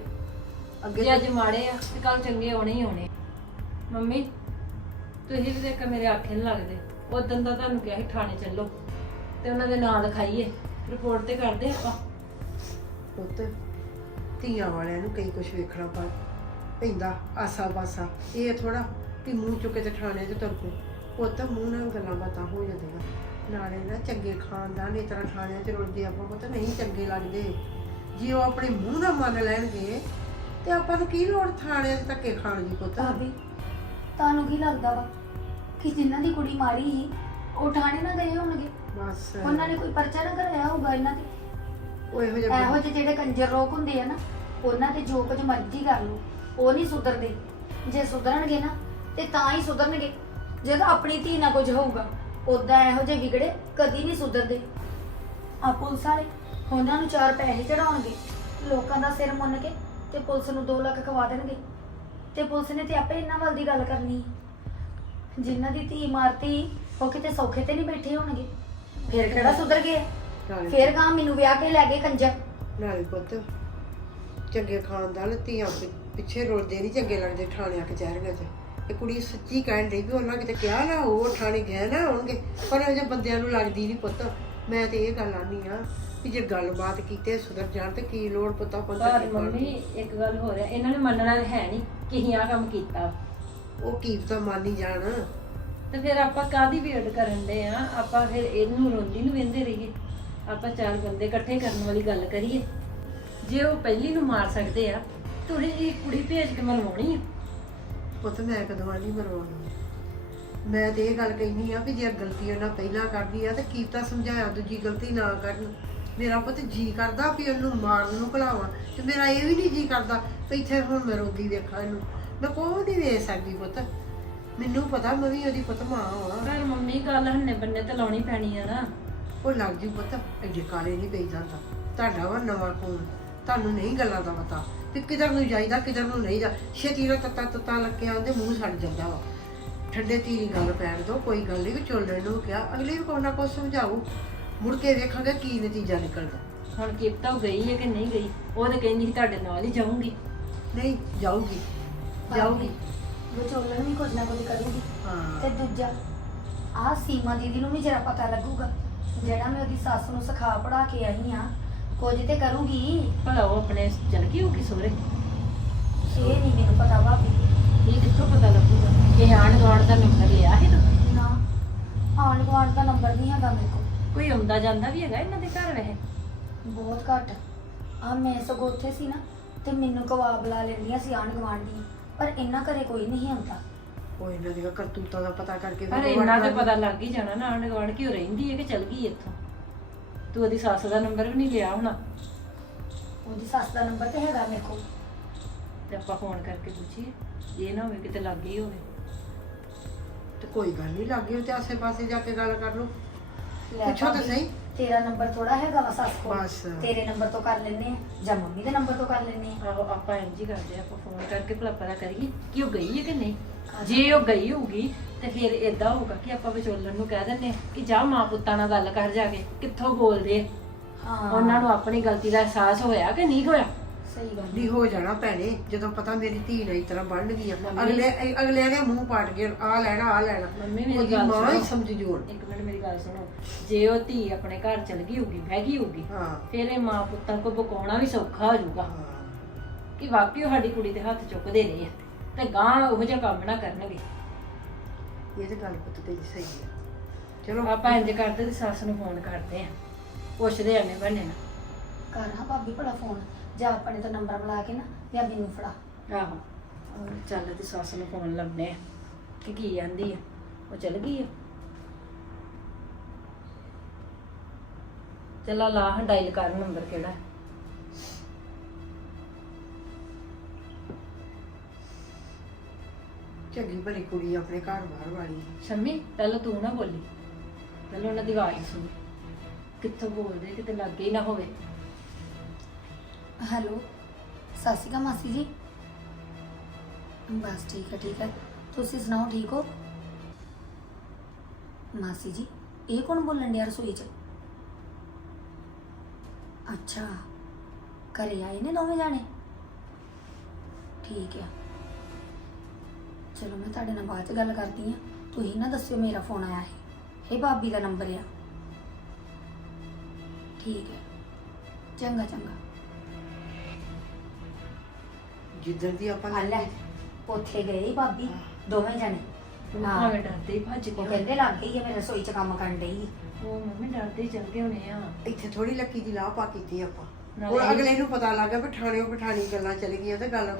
ਅੱਗੇ ਜੇ ਅੱਜ ਮਾੜੇ ਆ ਤੇ ਕੱਲ ਚੰਗੇ ਆਉਣੇ ਹੀ ਆਉਣੇ ਮੰਮੀ ਤੁਸੀਂ ਵੀ ਦੇਖ ਮੇਰੇ ਆਖੇ ਨੀ ਲੱਗਦੇ। ਉਦੋਂ ਦਾ ਤੁਹਾਨੂੰ ਕਿਹਾ ਸੀ ਥਾਣੇ ਚੱਲੋ ਤੇ ਉਹਨਾਂ ਦੇ ਨਾਂ ਲਿਖਾਈਏ। ਰਿਪੋਰਟ ਤੇ ਕਰਦੇ ਆਪਾਂ। ਪੁੱਤ ਧੀਆਂ ਵਾਲਿਆਂ ਨੂੰ ਕਈ ਕੁਝ ਵੇਖਣਾ ਪਾ ਪੈਂਦਾ ਆਸਾ ਪਾਸਾ ਇਹ ਥੋੜਾ ਕਿ ਮੂੰਹ ਚੁੱਕੇ ਤੇ ਠਾਣੇ ਤੇ ਤੁਰ ਪਏ। ਪੁੱਤ ਮੂੰਹ ਨਾਲ ਗੱਲਾਂ ਬਾਤਾਂ ਹੋ ਜਾਂਦੀਆਂ। ਨਾਲੇ ਨਾ ਚੰਗੇ ਖਾਨਦਾਨ ਇਸ ਤਰ੍ਹਾਂ ਠਾਣਿਆਂ 'ਚ ਰੁਲਦੇ ਆਪਾਂ ਪੁੱਤ ਨਹੀਂ ਚੰਗੇ ਲੱਗਦੇ। ਜੇ ਉਹ ਆਪਣੇ ਮੂੰਹ ਨਾਲ ਮੰਨ ਲੈਣਗੇ ਤੇ ਆਪਾਂ ਨੂੰ ਕੀ ਲੋੜ ਥਾਣਿਆਂ 'ਚ ਧੱਕੇ ਖਾਣ ਦੀ ਪੁੱਤ? ਭਾਬੀ ਤੁਹਾਨੂੰ ਕੀ ਲੱਗਦਾ ਵਾ ਕਿ ਜਿਨ੍ਹਾਂ ਦੀ ਕੁੜੀ ਮਾਰੀ ਸੀ ਉਹ ਠਾਣੇ ਨਾ ਗਏ ਹੋਣਗੇ? ਬਸ। ਉਹਨਾਂ ਨੇ ਕੋਈ ਪਰਚਾ ਨਾ ਕਰਾਇਆ ਹੋਊਗਾ ਇਹਨਾਂ ਤੇ? ਉਹ ਇਹੋ ਜਿਹਾ ਇਹੋ ਜਿਹੇ ਜਿਹੜੇ ਕੰਜਰ ਲੋਕ ਹੁੰਦੇ ਆ ਨਾ ਉਹਨਾਂ ਤੇ ਜੋ ਕੁਝ ਮਰਜ਼ੀ ਕਰ ਲਓ ਉਹ ਨਹੀਂ ਸੁਧਰਦੇ। ਜੇ ਸੁਧਰਨਗੇ ਨਾ ਤੇ ਤਾਂ ਹੀ ਸੁਧਰਨਗੇ। ਜਦੋਂ ਆਪਣੀ ਧੀ ਨਾਲ ਕੁਝ ਹੋਊਗਾ ਉਦਾਂ ਇਹੋ ਜਿਹੇ ਵਿਗੜੇ ਕਦੀ ਨਹੀਂ ਸੁਧਰਦੇ। ਆ ਪੁਲਿਸ ਵਾਲੇ ਉਹਨਾਂ ਨੂੰ ਚਾਰ ਪੈਸੇ ਚੜਾਉਣਗੇ ਲੋਕਾਂ ਦਾ ਸਿਰ ਮੁੰਨ ਕੇ ਤੇ ਪੁਲਿਸ ਨੂੰ 2 ਲੱਖ ਖਵਾ ਦੇਣਗੇ। ਤੇ ਪੁਲਿਸ ਨੇ ਤੇ ਆਪੇ ਇਹਨਾਂ ਵੱਲ ਦੀ ਗੱਲ ਕਰਨੀ ਜਿਨ੍ਹਾਂ ਦੀ ਧੀ ਮਾਰਤੀ ਉਹ ਕਿਤੇ ਸੌਖੇ ਤੇ ਨਹੀਂ ਬੈਠੇ ਹੋਣਗੇ। ਫਿਰ ਕਿਹੜਾ ਸੁਧਰ ਗਏ ਨਾਲੇ- ਫਿਰ ਗਾਂ ਮੈਨੂੰ ਵਿਆਹ ਕੇ ਲੈ ਗਏ ਕੰਜਰ। ਨਾਲੇ ਪੁੱਤ ਚੰਗੇ ਖਾਨਦਾਨ ਧੀਆਂ ਪਿ- ਪਿੱਛੇ ਰੁਲਦੇ ਨਹੀਂ ਚੰਗੇ ਲੱਗਦੇ ਥਾਣਿਆਂ ਕਚਹਿਰੀਆਂ 'ਚ। ਇਹ ਕੁੜੀ ਸੱਚੀ ਕਹਿਣ ਡਈ ਵੀ ਉਹਨਾਂ ਕਿਤੇ ਕਿਹਾ ਨਾ ਉਹ ਥਾਣੇ ਗਏ ਨਾ ਆਉਣਗੇ। ਪਰ ਇਹ ਜੇ ਬੰਦਿਆਂ ਨੂੰ ਲੱਗਦੀ ਨਹੀਂ ਪੁੱਤ। ਮੈਂ ਤੇ ਇਹ ਗੱਲ ਆਨੀ ਆ ਕਿ ਜੇ ਗੱਲਬਾਤ ਕੀਤੇ ਸੁਧਰ ਜਾਣ ਤੇ ਕੀ ਲੋੜ ਪੁੱਤਾ ਪੰਦਾ ਪਰ ਮੰਮੀ ਇੱਕ ਗੱਲ ਹੋ ਰਿਹਾ ਇਹਨਾਂ ਨੇ ਮੰਨਣਾ ਤਾਂ ਹੈ ਨਹੀਂ ਕਿ ਅਸੀਂ ਆਹ ਕੰਮ ਕੀਤਾ। ਉਹ ਕੀ ਪਤਾ ਮੰਨ ਹੀ ਜਾਣ। ਤੇ ਫਿਰ ਆਪਾਂ ਕਾਦੀ ਵੇਟ ਕਰਨ ਦੇ ਆ? ਆਪਾਂ ਫਿਰ ਇਹਨੂੰ ਰੋਂਦੀ ਨੂੰ ਵੇਂਦੇ ਰਹੀਏ। ਆਪਾਂ ਚਾਰ ਬੰਦੇ ਇਕੱਠੇ ਕਰਨ ਵਾਲੀ ਗੱਲ ਕਰੀਏ। ਜੇ ਉਹ ਪਹਿਲੀ ਨੂੰ ਮਾਰ ਸਕਦੇ ਆ ਥੋੜੀ ਜੀ ਕੁੜੀ ਭੇਜ ਕੇ ਮਰਵਾਉਣੀ ਆ। ਪੁੱਤ ਮੈਂ ਕਦੋਂ ਆਣੀ ਮਰਵਾਉਣੀ ਮੈਂ ਤੇ ਇਹ ਗੱਲ ਕਹਿਨੀ ਆ ਵੀ ਜੇ ਗਲਤੀ ਉਹਨਾਂ ਪਹਿਲਾਂ ਕਰਦੀ ਆ ਤੇ ਕੀਤਾ ਸਮਝਾਇਆ ਦੂਜੀ ਗਲਤੀ ਨਾ ਕਰਨ। ਮੇਰਾ ਪੁੱਤ ਜੀ ਕਰਦਾ ਵੀ ਉਹਨੂੰ ਮਾਰਨ ਨੂੰ ਭਲਾਵਾਂ ਤੇ ਮੇਰਾ ਇਹ ਵੀ ਨਹੀਂ ਜੀ ਕਰਦਾ ਵੀ ਇੱਥੇ ਹੁਣ ਮੈਂ ਰੋਂਦੀ ਵੇਖਾਂ ਇਹਨੂੰ। ਮੈਂ ਕੋਈ ਨਹੀਂ ਵੇਖ ਸਕਦੀ ਪੁੱਤ। ਮੈਨੂੰ ਪਤਾ ਮੈਂ ਵੀ ਉਹਦੀ ਪੁੱਤ ਮਾਂ ਹਾਂ ਪਰ ਮੰਮੀ ਗੱਲ ਹੰਨੇ ਬੰਨੇ ਤੇ ਲਾਉਣੀ ਪੈਣੀ ਆ ਨਾ। ਉਹ ਲੱਗ ਜੂ ਪੁੱਤ ਐਡੇ ਕਾਲੇ ਨਹੀਂ ਪਈ ਜਾਂਦਾ। ਤੁਹਾਡਾ ਵਾ ਨਵਾਂ ਖੂਨ ਤੁਹਾਨੂੰ ਨਹੀਂ ਗੱਲਾਂ ਦਾ ਪਤਾ। ਕਿ ਕਿਧਰ ਨੂੰ ਜਾਈਦਾ ਕਿਧਰ ਨੂੰ ਨਹੀਂ ਜਾ। ਛੇਤੀ ਨਾਲ ਤੱਤਾ ਤੱਤਾ ਲੱਗੇ ਆਉਂਦੇ ਮੂੰਹ ਛੱਡ ਜਾਂਦਾ ਵਾ। ਠੰਡੇ ਤੀਰੀ ਗੱਲ ਪੈਣ ਦੋ ਕੋਈ ਗੱਲ ਨਹੀਂ ਵਿਚੋਲਣ ਨੂੰ ਕਿਹਾ ਅਗਲੀ ਵੀ ਕੋਈ ਨਾ ਕੋਈ ਸਮਝਾਊ। ਮੁੜ ਕੇ ਵੇਖਾਂਗੇ ਕੀ ਨਤੀਜਾ ਨਿਕਲਦਾ। ਹੁਣ ਕਿਪਤਾ ਉਹ ਗਈ ਹੈ ਕਿ ਨਹੀਂ ਗਈ? ਉਹ ਤਾਂ ਕਹਿੰਦੀ ਸੀ ਤੁਹਾਡੇ ਨਾਲ ਹੀ ਜਾਊਂਗੀ। ਨਹੀਂ ਜਾਊਗੀ। ਜਾਊਗੀ। ਵਿਚੋਲਣ ਵੀ ਕੁਝ ਨਾ ਕੁਝ ਕਰੂਗੀ ਹਾਂ। ਤੇ ਦੂਜਾ ਆਹ ਸੀਮਾ ਦੀਦੀ ਨੂੰ ਵੀ ਜਰਾ ਪਤਾ ਲੱਗੂਗਾ। ਜਿਹੜਾ ਮੈਂ ਉਹਦੀ ਸੱਸ ਨੂੰ ਸਿਖਾ ਪੜਾ ਕੇ ਆਈ ਆ ਕੁਝ ਤੇ ਕਰੂਗੀ। ਭਲਾ ਉਹ ਆਪਣੇ ਚਲ ਗਈ ਹੋਊਗੀ ਸੋਰੇ ਇਹ ਨਹੀਂ ਮੈਨੂੰ ਪਤਾ ਭਾਬੀ। ਇਹ ਕਿੱਥੋਂ ਪਤਾ ਲੱਗੂਗਾ? ਇਹ ਆਣ ਗਵਾਣ ਦਾ ਨੰਬਰ ਲਿਆ ਸੀ ਤੂੰ? ਨਾ ਆਣ ਗੁਆਂਢ ਦਾ ਨੰਬਰ ਨਹੀਂ ਹੈਗਾ ਮੇਰੇ ਕੋਲ। ਕੋਈ ਆਉਂਦਾ ਜਾਂਦਾ ਵੀ ਹੈਗਾ ਇਹਨਾਂ ਦੇ ਘਰ ਵੈਸੇ? ਬਹੁਤ ਘੱਟ। ਆ ਮੈਂ ਸਗੋਂ ਉੱਥੇ ਸੀ ਨਾ ਤੇ ਮੈਨੂੰ ਕਵਾ ਬੁਲਾ ਲੈਂਦੀਆਂ ਸੀ ਆਣ ਗੁਆਂਢੀ ਪਰ ਇਹਨਾਂ ਘਰੇ ਕੋਈ ਨਹੀਂ ਆਉਂਦਾ। ਉਹ ਇਹਨਾਂ ਦੀਆਂ ਕਰਤੂਤਾਂ ਦਾ ਪਤਾ ਕਰਕੇ ਪਰ ਇੰਨਾ ਤੇ ਪਤਾ ਲੱਗ ਹੀ ਜਾਣਾ ਨਾ ਆਂਢ ਗੁਆਂਢ ਕਿਉਂ ਰਹਿੰਦੀ ਹੈ ਕਿ ਚਲ ਗਈ ਇੱਥੋਂ? ਤੂੰ ਉਹਦੀ ਸੱਸ ਦਾ ਨੰਬਰ ਵੀ ਨਹੀਂ ਲਿਆ ਹੋਣਾ। ਉਹਦੀ ਸੱਸ ਦਾ ਨੰਬਰ ਤੇ ਹੈਗਾ ਮੇਰੇ ਕੋਲ। ਤੇ ਆਪਾਂ ਫੋਨ ਕਰਕੇ ਪੁੱਛੀਏ ਇਹ ਨਾ ਹੋਵੇ ਕਿਤੇ ਲੱਗ ਗਈ ਹੋਵੇ। ਤੇ ਕੋਈ ਗੱਲ ਨਹੀਂ ਲੱਗੇ ਤੇ ਆਸੇ-ਪਾਸੇ ਜਾ ਕੇ ਗੱਲ ਕਰ ਲਓ। ਲੈ ਪੁੱਛੋ ਤਾਂ ਭਾਬੀ, ਸਹੀ। ਤੇਰਾ ਨੰਬਰ ਥੋੜਾ ਹੈਗਾ ਵਾ ਸੱਸ ਕੋਲ। ਬਸ। ਤੇਰੇ ਨੰਬਰ ਤੋਂ ਕਰ ਲੈਨੇ ਆ ਜਾਂ ਮੰਮੀ ਦੇ ਨੰਬਰ ਤੋਂ ਕਰ ਲੈਨੇ ਆ। ਆਹੋ ਆਪਾਂ ਇੰਜ ਹੀ ਕਰਦੇ ਆ, ਆਪਾਂ ਫੋਨ ਕਰਕੇ ਭਲਾ ਪਤਾ ਕਰੀਏ ਕਿ ਉਹ ਗਈ ਹੈ ਕਿ ਨਹੀਂ। ਜੇ ਉਹ ਗਈ ਹੋਊਗੀ ਤੇ ਫਿਰ ਇਦਾਂ ਹੋਊਗਾ ਕਿ ਆਪਾਂ ਵਿਚੋਲਣ ਨੂੰ ਕਹਿ ਦਿੰਨੇ ਕਿ ਜਾ ਮਾਂ ਪੁੱਤਾਂ ਨਾਲ ਗੱਲ ਕਰ ਜਾ ਕੇ ਕਿੱਥੋਂ ਬੋਲਦੇ ਆ। ਹਾਂ। ਉਹਨਾਂ ਨੂੰ ਆਪਣੀ ਗਲਤੀ ਦਾ ਅਹਿਸਾਸ ਹੋਇਆ ਕਿ ਨਹੀਂ ਹੋਇਆ? ਸਹੀ ਗੱਲ ਵੀ ਹੋ। ਜਾਣਾ ਭੈਣੇ ਜਦੋਂ ਪਤਾ ਮੇਰੀ ਧੀ ਨੇ ਇਸ ਤਰ੍ਹਾਂ ਬਣ ਗਈ ਆ। ਮੰਮੀ- ਅਗਲੇ ਅ- ਅਗਲੇ ਦੇ ਮੂੰਹ ਪਾਟ ਗਏ ਆ ਲੈਣਾ ਆ ਲੈਣਾ। ਮੰਮੀ ਮੇਰੀ ਉਹਦੀ ਗੱਲ ਮਾਂ ਹੀ ਸੁਣੋ। ਸਮਝ ਜੋੜ। ਇੱਕ ਮਿੰਟ ਮੇਰੀ ਗੱਲ ਸੁਣੋ। ਜੇ ਉਹ ਧੀ ਆਪਣੇ ਘਰ ਚਲ ਗਈ ਹੋਊਗੀ ਬਹਿ ਗਈ ਹੋਊਗੀ ਹਾਂ। ਫਿਰ ਇਹ ਮਾਂ ਪੁੱਤਾਂ ਕੋ ਬਕਾਉਣਾ ਵੀ ਸੌਖਾ ਹੋ ਜਾਊਗਾ। ਹਾਂ। ਕਿ ਵਾਕਈ ਉਹ ਸਾਡੀ ਕੁੜੀ ਦੇ ਹੱਥ ਚੁੱਕਦੇ ਰਹੇ ਆ ਤੇ ਗਾਂ ਉਹੋ ਜਿਹਾ ਕੰਮ ਨਾ ਕਰਨਗੇ। ਇਹ ਤੇ ਗੱਲ ਪੁੱਤ ਤੇਰੀ ਸਹੀ ਹੈ ਚਲੋ। ਆਪਾਂ ਇੰਜ ਕਰਦੇ ਤੇ ਸੱਸ ਨੂੰ ਫੋਨ ਕਰਦੇ ਆ। ਪੁੱਛਦੇ ਆ ਮੈਂ ਬੰਨੇ ਨਾ ਕਰ ਹਾਂ ਭਾਬੀ ਭਲਾ ਫੋਨ ਜਾਂ ਆਪਣੇ ਤੋਂ ਨੰਬਰ ਬੁਲਾ ਕੇ ਨਾ ਜਾਂ ਮੈਨੂੰ ਫੜਾ। ਆਹੋ। ਚੱਲ ਤੇ ਸੱਸ ਨੂੰ ਫੋਨ ਲਾਉਂਦੇ ਆ ਕਿ ਕੀ ਆਂਦੀ ਆ। ਉਹ ਚਲ ਗਈ ਆ। ਚੱਲਾ ਲਾ ਡਾਇਲ ਕਰ ਨੰਬਰ ਕਿਹੜਾ। ਚੰਗੀ ਭਲੀ ਕੁੜੀ ਆਪਣੇ ਘਰ ਬਾਹਰ ਵਾਲੀ। ਸ਼ੰਮੀ ਪਹਿਲਾਂ ਤੂੰ ਨਾ ਬੋਲੀ। ਪਹਿਲਾਂ ਉਹਨਾਂ ਦੀ ਆਵਾਜ਼ ਸੁਣ। ਕਿੱਥੋਂ ਬੋਲਦੇ ਕਿਤੇ ਲੱਗੇ ਹੀ ਨਾ ਹੋਵੇ। ਹੈਲੋ, ਸਤਿ ਸ਼੍ਰੀ ਅਕਾਲ ਮਾਸੀ ਜੀ। ਬਸ ਠੀਕ ਹੈ ਠੀਕ ਹੈ ਤੁਸੀਂ ਸੁਣਾਓ, ਠੀਕ ਹੋ? ਮਾਸੀ ਜੀ, ਇਹ ਕੌਣ ਬੋਲਣ ਡਿਆ ਰਸੋਈ 'ਚ? ਅੱਛਾ, ਘਰੇ ਆਏ ਨੇ ਦੋਵੇਂ ਜਾਣੇ? ਠੀਕ ਹੈ ਚਲੋ, ਮੈਂ ਤੁਹਾਡੇ ਨਾਲ ਬਾਅਦ 'ਚ ਗੱਲ ਕਰਦੀ ਹਾਂ ਤੁਸੀਂ ਨਾ ਦੱਸਿਓ ਮੇਰਾ ਫੋਨ ਆਇਆ ਹੈ ਇਹ ਭਾਬੀ ਦਾ ਨੰਬਰ ਆ। ਠੀਕ ਹੈ ਚੰਗਾ ਚੰਗਾ। ਜਿੱਦਣ ਦੀ ਆਪਾਂ ਆ ਲੈ ਉੱਥੇ ਗਏ ਭਾਬੀ ਦੋਵੇਂ ਜਣੇ। ਹਾਂ। ਭਾਵੇਂ ਡਰਦੇ ਹੀ ਭੱਜ ਉਹ ਗਏ ਕਹਿੰਦੇ ਲੱਗ ਗਈ ਹੈ ਮੇਰੇ ਰਸੋਈ 'ਚ ਕੰਮ ਕਰਨ ਡਈ ਉਹ ਮੰਮੀ ਡਰਦੇ ਹੀ ਚੱਲ ਗਏ ਹੋਣੇ ਆ। ਇੱਥੇ ਥੋੜੀ ਲੱਕੀ ਦੀ ਲਾਹ ਪਾ ਕੀਤੀ ਆਪਾਂ। ਹੁਣ ਅਗਲੇ ਨੂੰ ਪਤਾ ਲੱਗ ਗਿਆ ਵੀ ਠਾਣਿਓ ਪਠਾਣੀ ਗੱਲਾਂ ਚੱਲ ਗਈਆਂ ਤੇ ਗੱਲ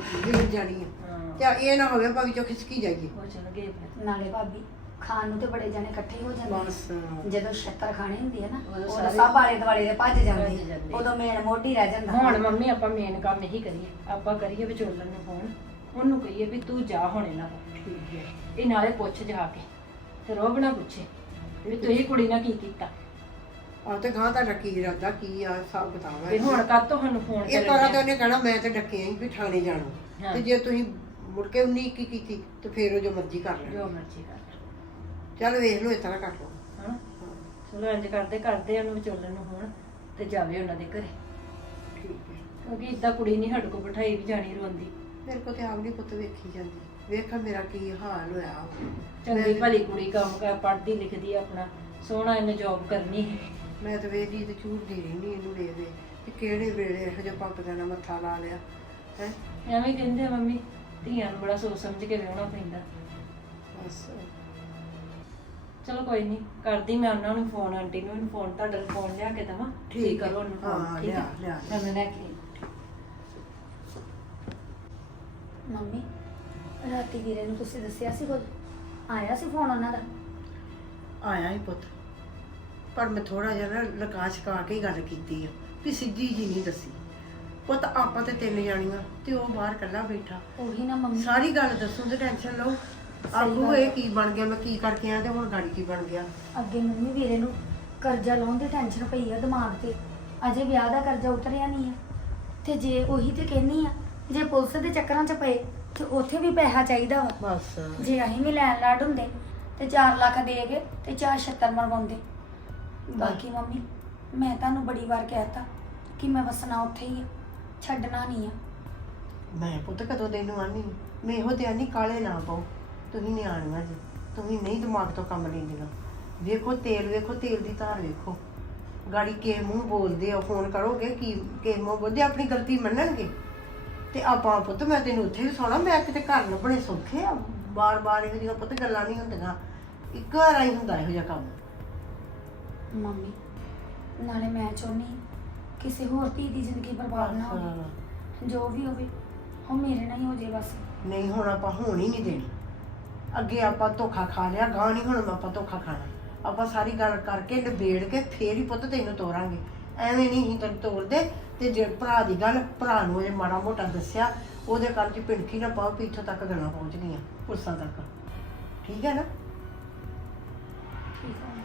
ਜਾਣੀ ਆ। ਹਾਂ। ਤੇ ਇਹ ਨਾ ਹੋਵੇ ਭਾਵੇਂ ਚੋ ਖਿਸਕੀ ਜਾਈਏ। ਉਹ ਚੱਲ ਗਏ ਫਿਰ। ਨਾਲੇ ਭਾਬੀ ਖਾਣ ਨੂੰ ਤੇ ਬੜੇ ਜਣੇ ਇਕੱਠੇ ਹੋ ਜਾਂਦੇ ਬਸ। ਜਦੋਂ ਛੱਤਰ ਖਾਣੇ ਹੁੰਦੀ ਹੈ ਨਾ ਉਦੋਂ ਸਾਰੇ ਸਭ ਆਲੇ ਦੁਆਲੇ ਦੇ ਭੱਜ ਭੱਜ ਜਾਂਦੇ ਜਾਂਦੇ। ਉਦੋਂ ਮੇਨ ਮੋਢੀ ਰਹਿ ਜਾਂਦਾ। ਹੁਣ ਮੰਮੀ ਆਪਾਂ ਮੇਨ ਕੰਮ ਇਹੀ ਕਰੀਏ। ਆਪਾਂ ਕਰੀਏ ਵਿਚੋਲਣ ਨੂੰ ਫੋਨ ਉਹਨੂੰ ਕਹੀਏ ਵੀ ਤੂੰ ਜਾ ਹੁਣ ਇਹਨਾਂ ਕੋਲ। ਠੀਕ ਹੈ। ਇਹ ਨਾਲੇ ਪੁੱਛ ਜਾ ਕੇ। ਤੇ ਰੋਬ ਨਾ ਪੁੱਛੇ ਵੀ ਤੁਸੀਂ ਕੁੜੀ ਨਾਲ ਕੀ ਕੀਤਾ? ਆ ਤੇ ਗਾਂ ਤੁਹਾਡਾ ਕੀ ਇਰਾਦਾ ਕੀ ਆ ਸਭ ਬਤਾਵਾ ਤੇ ਹੁਣ ਕੱਤ ਤੁਹਾਨੂੰ ਫੋਨ ਇਹ ਤਰ੍ਹਾਂ ਤੇ ਉਹਨੇ ਕਹਿਣਾ ਮੈਂ ਤੇ ਡੱਕਿਆ ਹੀ ਵੀ ਠਾਣੇ ਜਾਣਾ। ਹਾਂ। ਤੇ ਜੇ ਤੁਸੀਂ ਮੁੜ ਕੇ ਉਨੀ ਕੀ ਕੀਤੀ ਤੇ ਫੇਰ ਉਹ ਜੋ ਮਰਜ਼ੀ ਕਰ ਲੈਣਾ। ਜੋ ਮਰਜ਼ੀ ਕਰ ਚੱਲ ਵੇਖ ਲਓ ਇਸ ਤਰ੍ਹਾਂ ਕਰ ਲਓ। ਹਨਾ ਚਲੋ ਇੰਜ ਕਰਦੇ ਕਰਦੇ ਉਹਨੂੰ ਵਿਚੋਲਣ ਨੂੰ ਫੋਨ ਤੇ ਜਾਵੇ ਉਹਨਾਂ ਦੇ ਘਰੇ। ਠੀਕ ਹੈ। ਕਿਉਂਕਿ ਇਦਾਂ ਕੁੜੀ ਨਹੀਂ ਸਾਡੇ ਕੋਲ ਬਿਠਾਈ ਵੀ ਜਾਣੀ ਰੋਂਦੀ। ਮੇਰੇ ਕੋ ਤੇ ਆਪ ਨਹੀਂ ਪੁੱਤ ਵੇਖੀ ਜਾਂਦੀ। ਵੇਖਾ ਮੇਰਾ ਕੀ ਹਾਲ ਹੋਇਆ ਚੰਗੀ ਭਲੀ ਕੁੜੀ ਕੰਮ ਕਰ ਪੜ੍ਹਦੀ ਲਿਖਦੀ ਆਪਣਾ। ਸੋਹਣਾ ਇਹਨੇ ਜੌਬ ਕਰਨੀ ਹੈ। ਮੈਂ ਤਾਂ ਵੇਖਦੀ ਤੇ ਝੂਠਦੀ ਰਹਿੰਦੀ ਇਹਨੂੰ ਵੇਖ ਵੇਖ। ਕਿ ਕਿਹੜੇ ਵੇਲੇ ਇਹੋ ਜਿਹਾ ਪੰਪ ਦਾ ਨਾ ਮੱਥਾ ਲਾ ਲਿਆ। ਹੈ? ਐਵੇਂ ਕਹਿੰਦੇ ਆ ਮੰਮੀ ਧੀਆਂ ਨੂੰ ਬੜਾ ਸੋਚ ਸਮਝ ਕੇ ਵਿਆਹਣਾ ਪੈਂਦਾ। ਬਸ। ਚਲੋ ਕੋਈ ਨਹੀਂ ਕਰਦੀ ਮੈਂ ਉਹਨਾਂ ਨੂੰ ਫੋਨ ਆਂਟੀ ਨੂੰ ਫੋਨ ਤੁਹਾਡੇ ਫੋਨ ਲਿਆ ਕੇ ਦਵਾਂ। ਠੀਕ। ਕਰੋ ਉਹਨੂੰ ਹਾਂ, ਠੀਕ ਲਿਆ, ਹੈ ਲਿਆ। ਮੈਂ ਉਹਨੂੰ ਲੈ ਕੇ ਆਈ। ਮੰਮੀ ਰਾਤੀ ਵੀਰੇ ਨੂੰ ਤੁਸੀਂ ਦੱਸਿਆ ਸੀ ਕੁਝ ਆਇਆ ਸੀ ਫੋਨ ਉਹਨਾਂ ਦਾ? ਆਇਆ ਹੀ ਪੁੱਤ। ਪਰ ਮੈਂ ਥੋੜਾ ਜਿਹਾ ਨਾ ਲਕਾਸ਼ ਕਾ ਕੇ ਹੀ ਗੱਲ ਕੀਤੀ ਆ ਵੀ ਸਿੱਧੀ ਜੀ ਨਹੀਂ ਦੱਸੀ। ਪੁੱਤ ਆਪਾਂ ਤੇ ਤਿੰਨ ਜਾਣੀਆਂ ਤੇ ਉਹ ਬਾਹਰ ਕੱਲਾ ਬੈਠਾ। ਉਹੀ ਨਾ ਮੰਮੀ। ਸਾਰੀ ਗੱਲ ਦੱਸੂ ਤੇ ਟੈਨਸ਼ਨ ਲਓ। ਆਖੂ ਗੱਲ ਇਹ ਕੀ ਬਣ ਗਿਆ ਮੈਂ ਕੀ ਕਰਕੇ ਆਇਆ ਤੇ ਹੁਣ ਗਾੜੀ ਕੀ ਬਣ ਗਿਆ? ਅੱਗੇ ਮੰਮੀ ਵੀਰੇ ਨੂੰ ਕਰਜ਼ਾ ਲਾਉਣ ਦੀ ਟੈਨਸ਼ਨ ਪਈ ਆ ਦਿਮਾਗ ਤੇ। ਅਜੇ ਵਿਆਹ ਦਾ ਕਰਜ਼ਾ ਉਤਰਿਆ ਨਹੀਂ ਆ। ਤੇ ਜੇ ਉਹੀ ਤੇ ਕਹਿਨੀ ਆ ਜੇ ਪੁਲਿਸ ਦੇ ਚੱਕਰਾਂ 'ਚ ਪਏ ਤੇ ਉੱਥੇ ਵੀ ਪੈਸਾ ਚਾਹੀਦਾ ਵਾ। ਬਸ। ਜੇ ਅਸੀਂ ਵੀ ਲੈਣ ਲਾੜ ਹੁੰਦੇ ਤੇ 4 ਲੱਖ ਦੇ ਕੇ ਤੇ ਚਾਰ ਛੱਤਰ ਮਰਵਾਉਂਦੇ। ਬਾਕੀ ਮੰਮੀ ਮੈਂ ਤੁਹਾਨੂੰ ਬੜੀ ਵਾਰ ਕਹਿਤਾ ਕਿ ਮੈਂ ਵਸਣਾ ਉੱਥੇ ਹੀ ਆ ਛੱਡਣਾ ਨਹੀਂ ਆ। ਮੈਂ ਪੁੱਤ ਕਦੋਂ ਤੈਨੂੰ ਆਨੀ? ਮੈਂ ਇਹੋ ਤੇ ਆਨੀ ਕਾਲੇ ਨਾ ਪਾਓ। ਤੁਸੀਂ ਨਿਆਣੀਆਂ ਜੀ ਤੁਸੀਂ ਨਹੀਂ ਦਿਮਾਗ ਤੋਂ ਕੰਮ ਲੈਂਦੀਆਂ। ਵੇਖੋ ਤੇਲ ਵੇਖੋ ਤੇਲ ਦੀ ਧਾਰ ਵੇਖੋ। ਗਾੜੀ ਕੇ ਮੂੰਹ ਬੋਲਦੇ ਆ ਫੋਨ ਕਰੋਗੇ ਕੀ ਕੇ ਮੂੰਹ ਬੋਲਦੇ ਆਪਣੀ ਗਲਤੀ ਮੰਨਣਗੇ। ਤੇ ਆਪਾਂ ਪੁੱਤ ਮੈਂ ਤੈਨੂੰ ਉੱਥੇ ਵੀ ਸੋਣਾ ਮੈਂ ਕਿਤੇ ਘਰ ਨੂੰ ਬੜੇ ਸੌਖੇ ਆ। ਬਾਰ-ਬਾਰ ਇਹੋ ਜਿਹੀਆਂ ਪੁੱਤ ਗੱਲਾਂ ਨਹੀਂ ਹੁੰਦੀਆਂ। ਇੱਕ ਵਾਰ ਹੀ ਹੁੰਦਾ ਇਹੋ ਜਿਹਾ ਕੰਮ। ਮੰਮੀ ਨਾਲੇ ਮੈਂ ਚਾਹੁੰਦੀ ਕਿਸੇ ਹੋਰ ਧੀ ਦੀ ਜ਼ਿੰਦਗੀ ਬਰਬਾਦ ਨਾ ਹੋਵੇ। ਜੋ ਵੀ ਹੋਵੇ ਉਹ ਮੇਰੇ ਨਾਲ ਹੀ ਹੋ ਜੇ ਬਸ। ਨਹੀਂ ਹੁਣ ਆਪਾਂ ਹੋਣ ਨਹੀਂ ਦੇਣੀ। ਅੱਗੇ ਆਪਾਂ ਧੋਖਾ ਖਾ ਲਿਆ ਗਾਂ ਨਹੀਂ ਹੁਣ ਆਪਾਂ ਧੋਖਾ ਖਾਣਾ। ਆਪਾਂ ਸਾਰੀ ਗੱਲ ਕਰਕੇ ਨਿਬੇੜ ਕੇ ਫੇਰ ਹੀ ਪੁੱਤ ਤੈਨੂੰ ਤੋਰਾਂਗੇ। ਐਵੇਂ ਨਹੀਂ ਹੀ ਤੈਨੂੰ ਤੋਰਦੇ, ਤੇ ਜੇ ਭਰਾ ਦੀ ਗੱਲ ਭਰਾ ਨੂੰ ਇਹ ਮਾੜਾ ਮੋਟਾ ਦੱਸਿਆ, ਉਹਦੇ ਕੰਨ 'ਚ ਪਿੰਡਕੀ ਨਾ ਪਾਓ ਵੀ ਇੱਥੋਂ ਤੱਕ ਗੱਲਾਂ ਪਹੁੰਚ ਗਈਆਂ, ਪੁਲਿਸਾਂ ਤੱਕ। ਠੀਕ ਹੈ ਨਾ? ਠੀਕ ਹੈ।